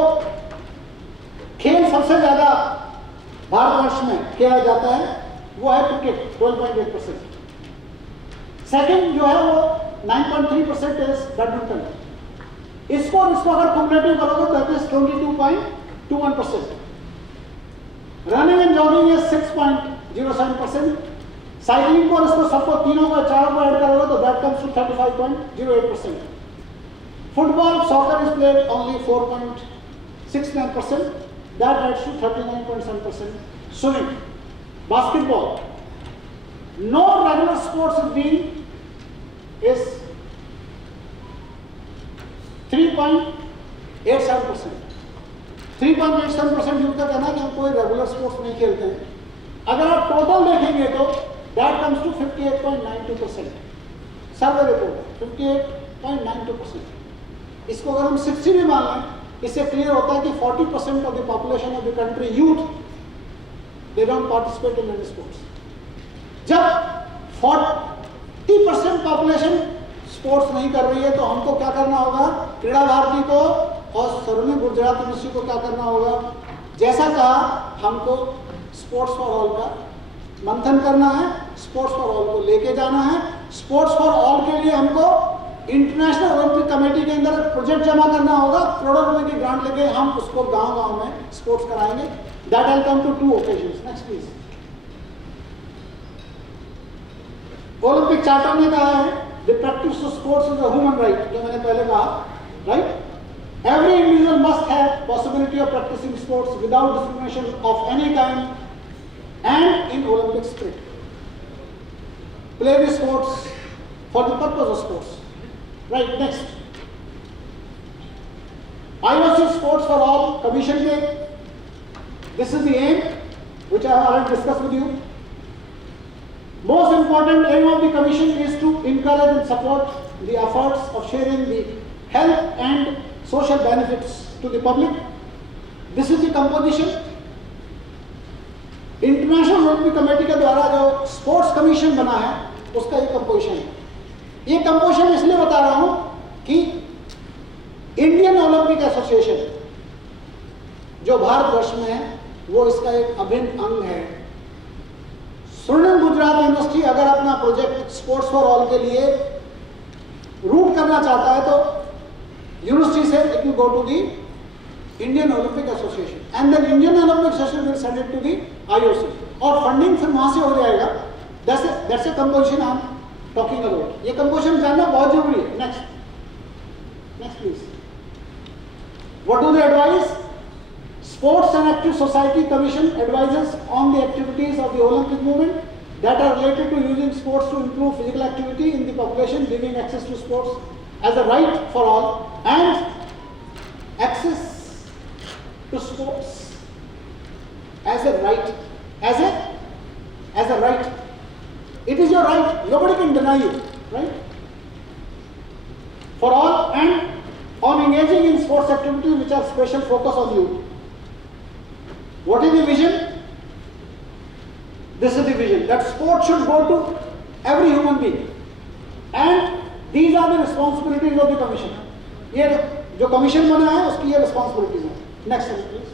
खेल सबसे ज्यादा भारतवर्ष में खेला जाता है वो है क्रिकेट, 12.8%। सेकंड जो है वो 9.3% इज बैडमिंटन। इसको अगर कम्युलेटिव करोगे तो that is 22.21%। Running and jogging is 6.07%। Cycling को इसको सबको तीनों को चारों को ऐड करोगे तो that comes to 35.08%। Football, soccer is played only 4.69%, that adds to 39.7%। Swimming, basketball, no regular sports is 3.87%। 3.87% youth का कहना है कि हम कोई रेगुलर स्पोर्ट्स नहीं खेलते हैं। अगर आप टोटल देखेंगे तो that comes to 58.92%। Survey report 58.92%। इसको अगर हम 60 भी मान लें, इससे क्लियर होता है कि 40% of the population of the country youth they don't participate in any sports. जब 40% पॉपुलेशन स्पोर्ट्स नहीं कर रही है तो हमको क्या करना होगा, क्रीड़ा भारती को और स्वर्णिम गुजरात यूनिवर्सिटी को क्या करना होगा, जैसा कहा हमको स्पोर्ट्स फॉर ऑल का मंथन करना है, स्पोर्ट्स फॉर ऑल को लेके जाना है। स्पोर्ट्स फॉर ऑल के लिए हमको इंटरनेशनल ओलंपिक कमेटी के अंदर प्रोजेक्ट जमा करना होगा, करोड़ों रुपए की ग्रांट लेके हम उसको गांव-गांव में स्पोर्ट्स कराएंगे। That will come to 2 occasions. Next please. Olympic charter में कहा है the practice of sports is a human right, जो मैंने पहले कहा, right. Every individual must have possibility of practising sports without discrimination of any kind and in Olympic spirit. Play the sports for the purpose of sports. Right, next. IOC Sports for All Commission Day. This is the aim which I have already discussed with you. Most important aim of the commission is to encourage and support the efforts of sharing the health and social benefits to the public. This is the composition. International Olympic committee के द्वारा जो sports commission बना है उसका ये composition है। ये composition इसलिए बता रहा हूं कि इंडियन ओलंपिक एसोसिएशन जो भारतवर्ष में है वो इसका एक अभिन्न अंग है। स्वर्णिम गुजरात यूनिवर्सिटी अगर अपना प्रोजेक्ट स्पोर्ट्स फॉर ऑल के लिए रूट करना चाहता है तो यूनिवर्सिटी से it will go to the Indian Olympic association and then Indian Olympic association will send it to the IOC और फंडिंग फिर वहां से हो जाएगा। That's a composition I am talking about. ये कंपोजिशन जानना बहुत जरूरी है। Next please. What do they advise? Sports and active society commission advises on the activities of the Olympic movement that are related to using sports to improve physical activity in the population, giving access to sports as a right for all and access to sports as a right, as a right. It is your right, nobody can deny you, right? For all and on engaging in sports activities which are special focus on youth. What is the vision? This is the vision, that sport should go to every human being and these are the responsibilities of the commission. ये जो commission बना है उसकी ये responsibilities है। Next please.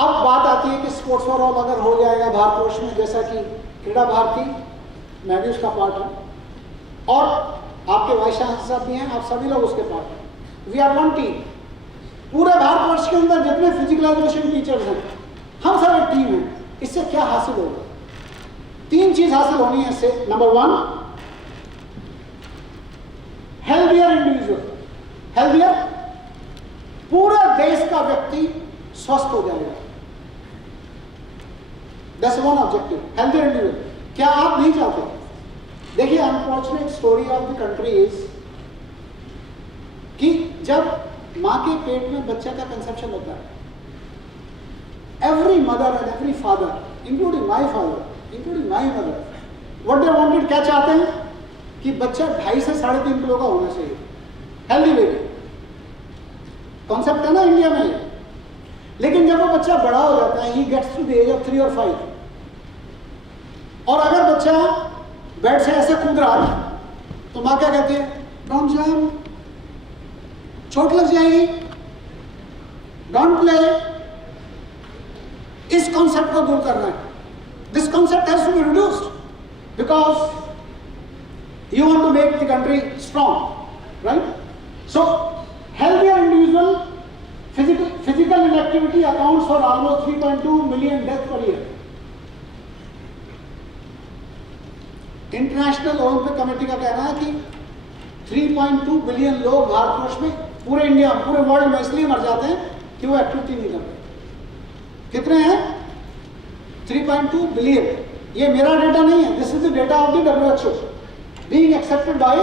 अब बात आती है कि स्पोर्ट्स फॉर ऑल अगर हो जाएगा भारतवर्ष में, जैसा कि क्रीड़ा भारती, मैं भी उसका पार्ट हूं और आपके वाइस चांसलर साहब भी हैं, आप सभी लोग उसके पार्ट हैं। We are one team. पूरे भारतवर्ष के अंदर जितने फिजिकल एजुकेशन टीचर्स हैं हम सब एक टीम है। इससे क्या हासिल होगा? 3 चीज हासिल होनी है इससे। Number 1, healthier individual. हेल्थियर, पूरा देश का व्यक्ति स्वस्थ हो जाएगा। That's one objective, healthier individual. क्या आप नहीं चाहते? देखिए, unfortunate story of the country is कि जब मां के पेट में बच्चे का कंसेप्शन होता है, every mother and every father, including my father, including my mother, what they wanted, क्या चाहते हैं कि बच्चा 2.5 से 3.5 किलो का होना चाहिए, हेल्दी बेबी। कॉन्सेप्ट है ना इंडिया में। लेकिन जब वो बच्चा बड़ा हो जाता है, he gets to the age of 3 और 5, और अगर बच्चा बेड से ऐसे कूद रहा है तो माँ क्या कहती है? डोंट जंप, चोट लग जाएगी, डोंट प्ले। इस कॉन्सेप्ट को दूर करना है। This concept has to be reduced because you want to make the country strong, right? So healthier individual, physical inactivity accounts for almost 3.2 million deaths per year. International Olympic committee का कहना है कि 3.2 billion लोग भारतवर्ष में, पूरे India, पूरे world में इसलिए मर जाते हैं कि वो एक्टिविटी नहीं करते। कितने हैं? 3.2 बिलियन। ये मेरा डेटा नहीं है, this is the data of the WHO being accepted by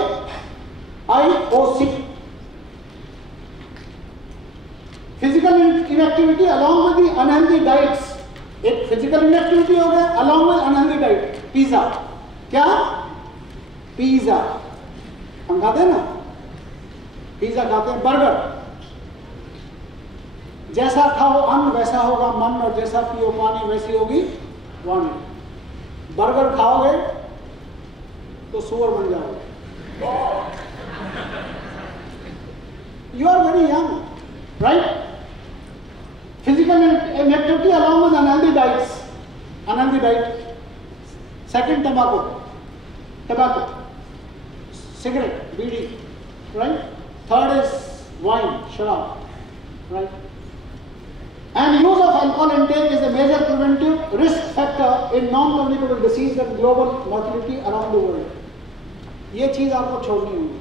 IOC. Physical inactivity along with the unhealthy diets, एक physical inactivity हो गया along with unhealthy diet, pizza, क्या? पिज्जा हम खाते हैं ना, पिज्जा खाते हैं। बर्गर, जैसा खाओ अन्न वैसा होगा मन, और जैसा पियो पानी वैसी होगी वाणी। बर्गर खाओगे तो सुअर बन जाओगे। You are very young, right? Physical inactivity along with unhealthy diets, unhealthy diet. Second, tobacco, cigarette, bidi, right? Third is wine, sharab, right? And use of alcohol intake is a major preventive risk factor in non-communicable disease and global mortality around the world. ये चीज आपको छोड़नी होगी।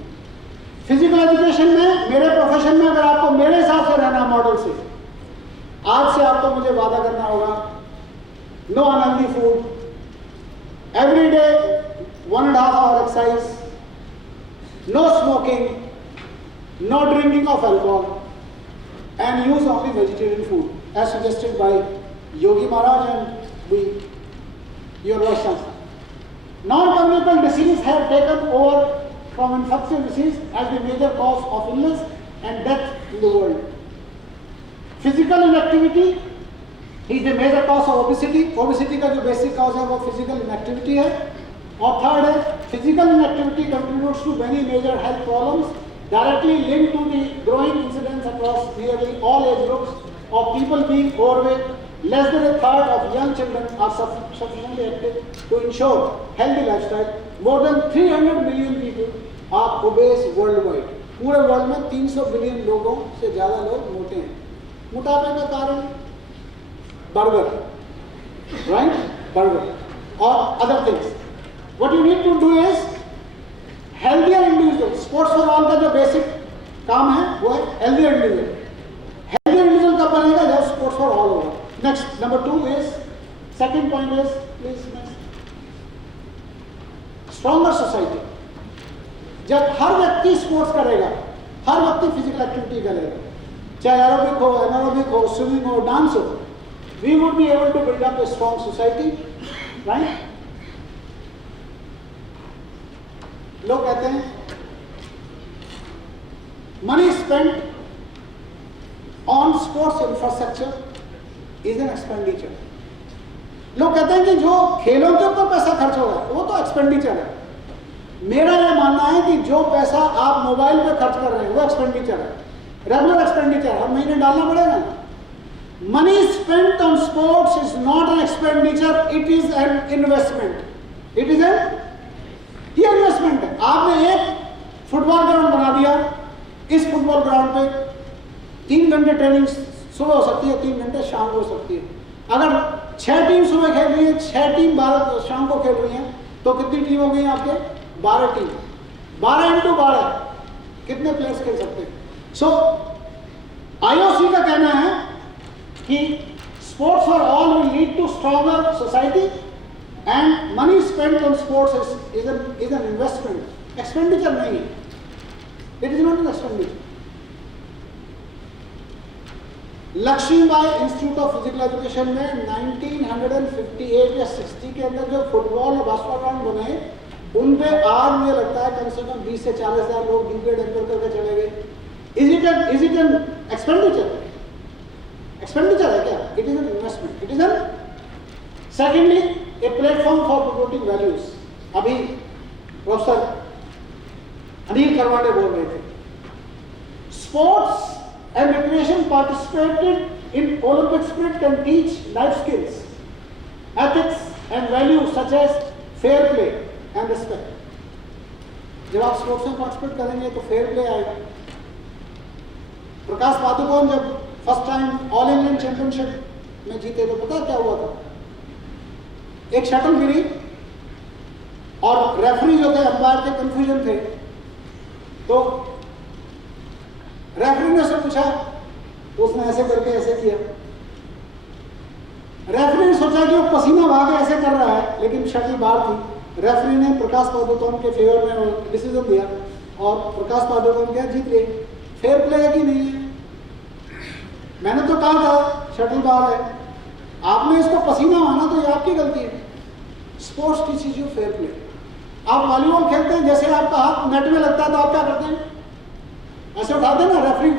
Physical education में, मेरे profession में अगर आपको मेरे हिसाब से रहना मॉडल से, आज से आपको मुझे वादा करना होगा, no unhealthy food, every day 1.5 hour exercise, no smoking, no drinking of alcohol, and use only vegetarian food as suggested by Yogi Maharaj and we, your Vice Chancellor. Non-communicable diseases have taken over from infectious disease as the major cause of illness and death in the world. Physical inactivity is the major cause of obesity. Obesity का जो basic cause है वो physical inactivity है। और third है physical inactivity contributes to many major health problems directly linked to the growing incidence across nearly all age groups of people being overweight. Less than a third of young children are sufficiently active to ensure healthy lifestyle. More than 300 million people are obese worldwide. पूरे world में 300 billion लोगों से ज्यादा लोग मोटे हैं। मोटापे का कारण बर्गर, राइट? बर्गर और other things. What you need to do is healthier individual. Sports for all का जो बेसिक काम है वो है हेल्थियर इंडिविजुअल। हेल्थियर इंडिविजुअल कब बनेगा? जब स्पोर्ट्स फॉर ऑल होगा। Next, number 2 is, second point is, please next, stronger society. जब हर व्यक्ति स्पोर्ट्स करेगा, हर व्यक्ति फिजिकल एक्टिविटी करेगा, चाहे एरोबिक हो, एनारोबिक हो, स्विमिंग हो, डांस हो, we would be able to build up a strong society, right? लोग कहते हैं money spent on sports infrastructure is an expenditure. लोग कहते हैं कि जो खेलों के ऊपर पैसा खर्च हो रहा है वो तो एक्सपेंडिचर है। मेरा यह मानना है कि जो पैसा आप मोबाइल पे खर्च कर रहे हैं वो एक्सपेंडिचर है, रेगुलर एक्सपेंडिचर, हर महीने डालना पड़ेगा। Money spent on sports is not an expenditure, it is an investment. It is N, ये इन्वेस्टमेंट है। आपने एक फुटबॉल ग्राउंड बना दिया, इस फुटबॉल ग्राउंड पे 3 घंटे ट्रेनिंग सुबह हो सकती है, 3 घंटे शाम को हो सकती है। अगर 6 टीम सुबह खेल रही है, 6 टीम 12 शाम को खेल रही हैं, तो कितनी टीम हो गई आपके? 12 टीम। 12 × 12 कितने प्लेयर्स खेल सकते हैं? सो IOC का कहना है कि sports for all will lead to stronger society and money spent on sports is an investment, expenditure नहीं है, it is not an expenditure. Laxmibai institute of physical education में 1958 या 60 के अंदर जो फुटबॉल और बास्केटबॉल ग्राउंड बने, उन पे आज मुझे लगता है कम से कम 20 से 40 हज़ार लोग डिग्रेड करके चले गए। Is it an expenditure? Expenditure है क्या? It is an investment, it is an, secondly, a platform for promoting values. अभी प्रोफेसर अनिल करवाड़े बोल रहे थे, sports and recreation participated in Olympic spirit can teach life skills, ethics and values such as fair play and respect. जब आप sports में participate करेंगे तो fair play आएगा। प्रकाश पादुकोण जब first time all England championship में जीते तो पता क्या हुआ था? एक शटल गिरी और रेफरी जो थे, अंपायर के कंफ्यूजन थे, तो रेफरी ने उससे पूछा, उसने ऐसे करके ऐसे किया। रेफरी ने सोचा कि वो पसीना भागे ऐसे कर रहा है, लेकिन शटल बाहर थी। रेफरी ने प्रकाश पादुकोण के फेवर में डिसीजन दिया और प्रकाश पादुकोण क्या जीत गए। फेयर प्ले है कि नहीं है? मैंने तो कहा था शटल बाहर है, आपने इसको पसीना माना तो ये आपकी गलती है। Sports teaches you fair play. आप वॉलीबॉल खेलते हैं, जैसे आपका हाथ नेट में लगता है तो आप क्या करते हैं? ऐसे उठाते हैं ना, रेफरी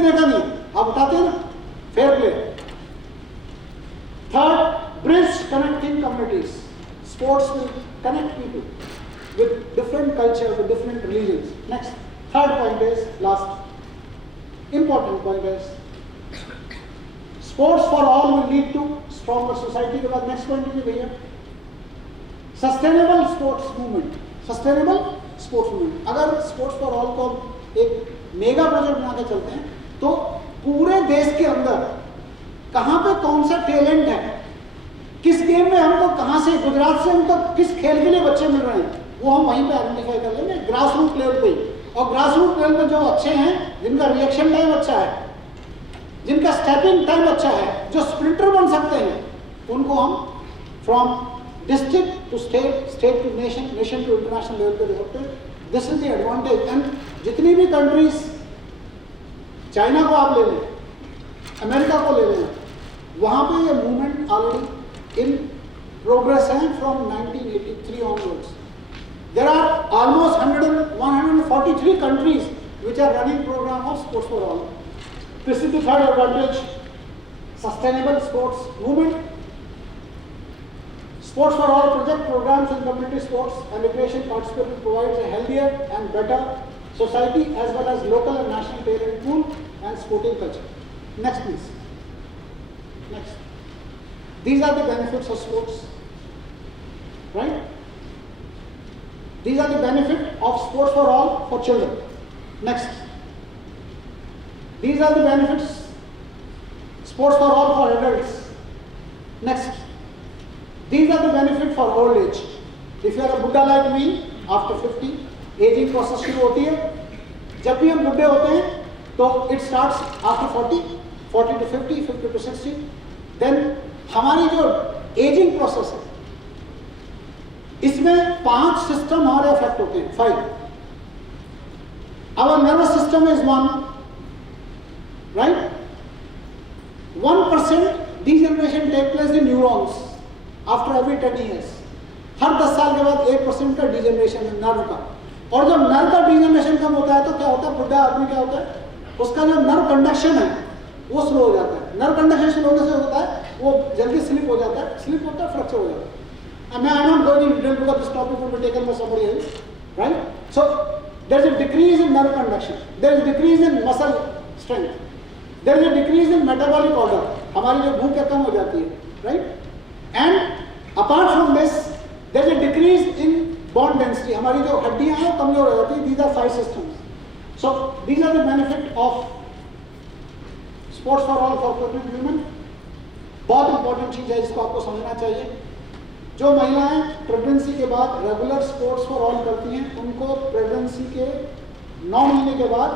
देखा नहीं, आप उठाते हैं ना, fair play. Third, bridge connecting communities. Sports will connect people with different culture, with different religions. Next, third point is, last important point is, sports for all will lead to stronger society. के बाद next point है भैया, sustainable sports movement. Sustainable sports movement. अगर sports for all को एक mega project बना के चलते हैं तो पूरे देश के अंदर कहाँ पे कौन सा टैलेंट है, किस गेम में हमको कहाँ से, गुजरात से हमको किस खेल के लिए बच्चे मिल रहे हैं, वो हम वहीं पे आइडेंटिफाई कर लेंगे ग्रास रूट लेवल पे। और ग्रास रूट लेवल पे जो अच्छे हैं, जिनका रिएक्शन टाइम अच्छा है, जिनका स्टेपिंग टाइम अच्छा है, जो स्प्रिंटर बन सकते हैं, उनको हम from district to state, state to nation, nation to international level पे दे सकते हैं। This is the advantage. And जितनी भी कंट्रीज, चाइना को आप ले लें, अमेरिका को ले लें, वहाँ पे ये मूवमेंट ऑलरेडी इन प्रोग्रेस है from 1983 onwards. There are almost 143 countries which are running program of sports for all. This is the third advantage, sustainable sports movement. Sports for all project programs in community sports and recreation participation provides a healthier and better society as well as local and national talent pool and sporting culture. Next please. Next. These are the benefits of sports, right? These are the benefits of sports for all for children. Next. These are the benefits, sports for all for adults. Next. These are the benefits for old age. If you are a Buddha like me, after 50, aging process शुरू होती है। जब भी हम बुढ़े होते हैं, तो it starts after 40, 40 to 50, 50 to 60. Then हमारी जो aging process है, इसमें 5 सिस्टम हमारे अफेक्ट होते हैं, 5. Our nervous system is one, right? 1% degeneration take place in neurons after every 10 years. हर 10 साल के बाद 1% का डिजेनरेशन है नर्व का। और जब नर्व का डिजेनरेशन कम होता है तो क्या होता है, बुढ़ा आदमी क्या होता है, उसका जो नर्व कंडक्शन है वो स्लो हो जाता है। नर्व कंडक्शन स्लो होने से होता है वो जल्दी स्लिप हो जाता है, स्लिप होता है, फ्रैक्चर हो जाता है। I'm not going into detail because this topic will be taken by somebody else, right? So there is a decrease in nerve conduction, there is a decrease in muscle strength, there is a decrease in metabolic order. हमारी जो भूख कम हो जाती है, right? And apart from this, there is a decrease in bone density. हमारी जो हड्डियां हैं कमजोर हो जाती है. These are 5 systems. So these are the benefit of sports for all for pregnant women. बहुत इंपॉर्टेंट चीज है जिसको आपको समझना चाहिए। जो महिलाएं प्रेगनेंसी के बाद रेगुलर स्पोर्ट्स फॉर ऑल करती हैं, उनको प्रेगनेंसी के 9 महीने के बाद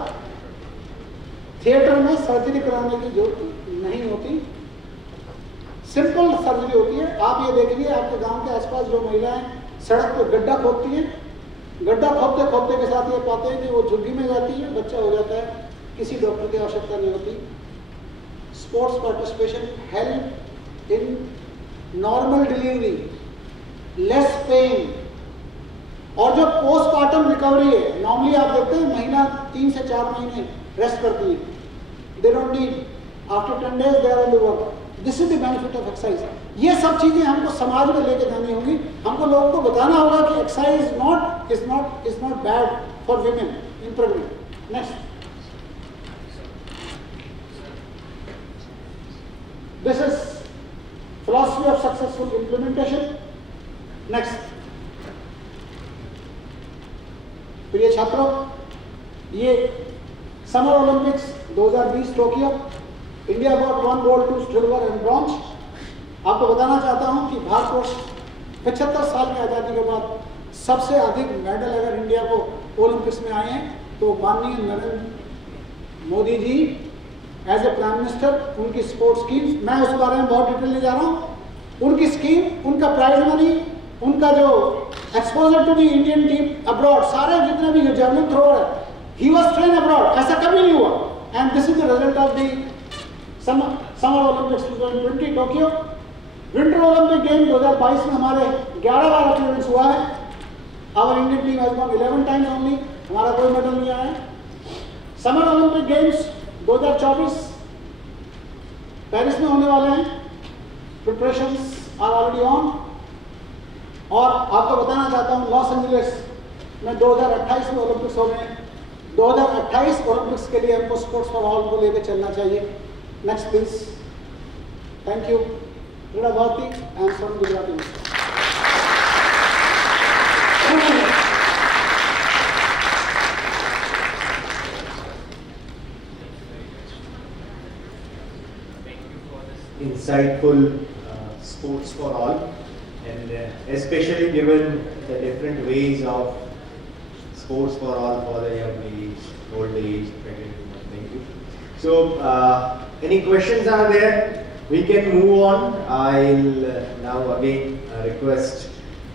थिएटर में सर्जरी कराने की जरूरत नहीं होती, सिंपल सर्जरी होती है। आप ये देखिए आपके गांव के आसपास जो महिलाएं सड़क पर गड्ढा खोदती हैं, गड्ढा खोदते खोदते के साथ ये पाते हैं कि वो झुग्गी में जाती है, बच्चा हो जाता है, किसी डॉक्टर की आवश्यकता नहीं होती। Sports participation help in normal delivery, less pain, और जो पोस्टमार्टम रिकवरी है, नॉर्मली आप देखते हैं महिला 3 से 4 महीने रेस्ट करती है, they don't need after 10 days they are on the work. This is the benefit of exercise. ये सब चीजें हमको समाज में लेके जानी होंगी, हमको लोगों को बताना होगा कि exercise is not bad for women in pregnant. Next, this is philosophy of successful implementation. Next, प्रिय छात्रों, ये summer Olympics 2020 Tokyo, India got 1 gold 2 silver and bronze. आपको बताना चाहता हूं कि भारतवर्ष 75 साल की आज़ादी के बाद सबसे अधिक मेडल अगर इंडिया को ओलंपिक्स में आए हैं तो माननीय Narendra Modi ji as a prime minister, उनकी स्पोर्ट्स स्कीम, मैं उस बारे में बहुत डिटेल नहीं जा रहा हूँ, उनकी स्कीम, उनका प्राइज मनी, उनका जो exposure to the Indian team abroad, सारे जितने भी जेवलिन थ्रोअर है, ही वाज ट्रेन अब्रॉड, ऐसा कभी नहीं हुआ। And this is the result of the summer Olympics 2020 Tokyo. Winter Olympic game 2022 में हमारे 11 बार अपीयरेंस हुआ है। Our Indian team has gone 11 times only. हमारा कोई मेडल नहीं आया है. समर ओलंपिक गेम्स 2024 पेरिस में होने वाले हैं. Preparations are already on. और आपको बताना चाहता हूँ लॉस एंजलिस में 2028 में ओलंपिक्स हो गए. 2028 ओलंपिक्स के लिए हमको स्पोर्ट्स फॉर ऑल को लेकर चलना चाहिए. Next please. Thank you. Krida Bharati and from Gujarati. Insightful sports for all, and especially given the different ways of sports for all for the young age, old age, pregnant women. Thank you. So, any questions are there? We can move on. I'll now again request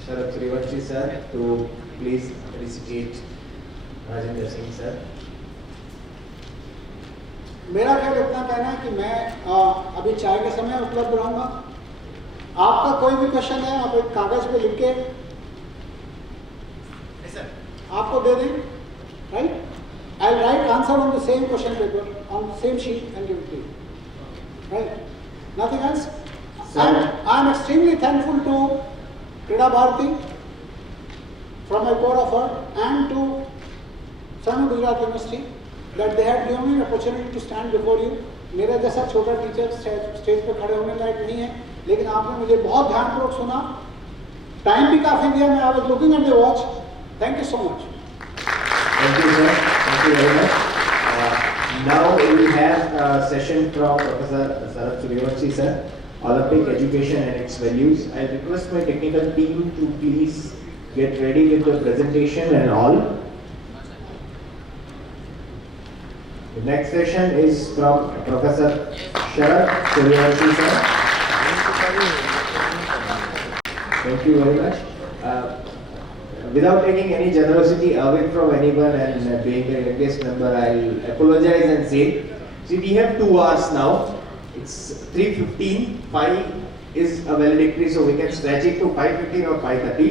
Sharad Srivanshi sir to please felicitate Rajendra Singh sir. मेरा ख्याल इतना कहना है कि मैं अभी चाय के समय उपलब्ध रहूंगा. आपका कोई भी क्वेश्चन है आप एक कागज पे लिख के आपको दे दें. Right. I write answer on the same question paper on same sheet and give it to you. Right. Nothing else. I am extremely thankful to Kreeda Bharati from my core of heart and to Sun Gujarat University that they had given me an opportunity to stand before you. मेरा जैसा छोटा teacher stage पे खड़े होने लायक नहीं है, लेकिन आपने मुझे बहुत ध्यानपूर्वक सुना. टाइम भी काफी दिया. मैं I was looking at the watch. Thank you so much. Thank you, sir. Thank you very much. Now we will have a session from Professor Sharad Srivanshi sir, Olympic Education and its Values. I request my technical team to please get ready with the presentation and all. The next session is from Professor Sharad Srivanshi sir. Thank you very much. Without taking any generosity away from anyone and being the youngest member, I'll apologize and say, see, we have 2 hours now. It's 3:15. 5 is a valedictory, so we can stretch it to 5:15 or 5:30.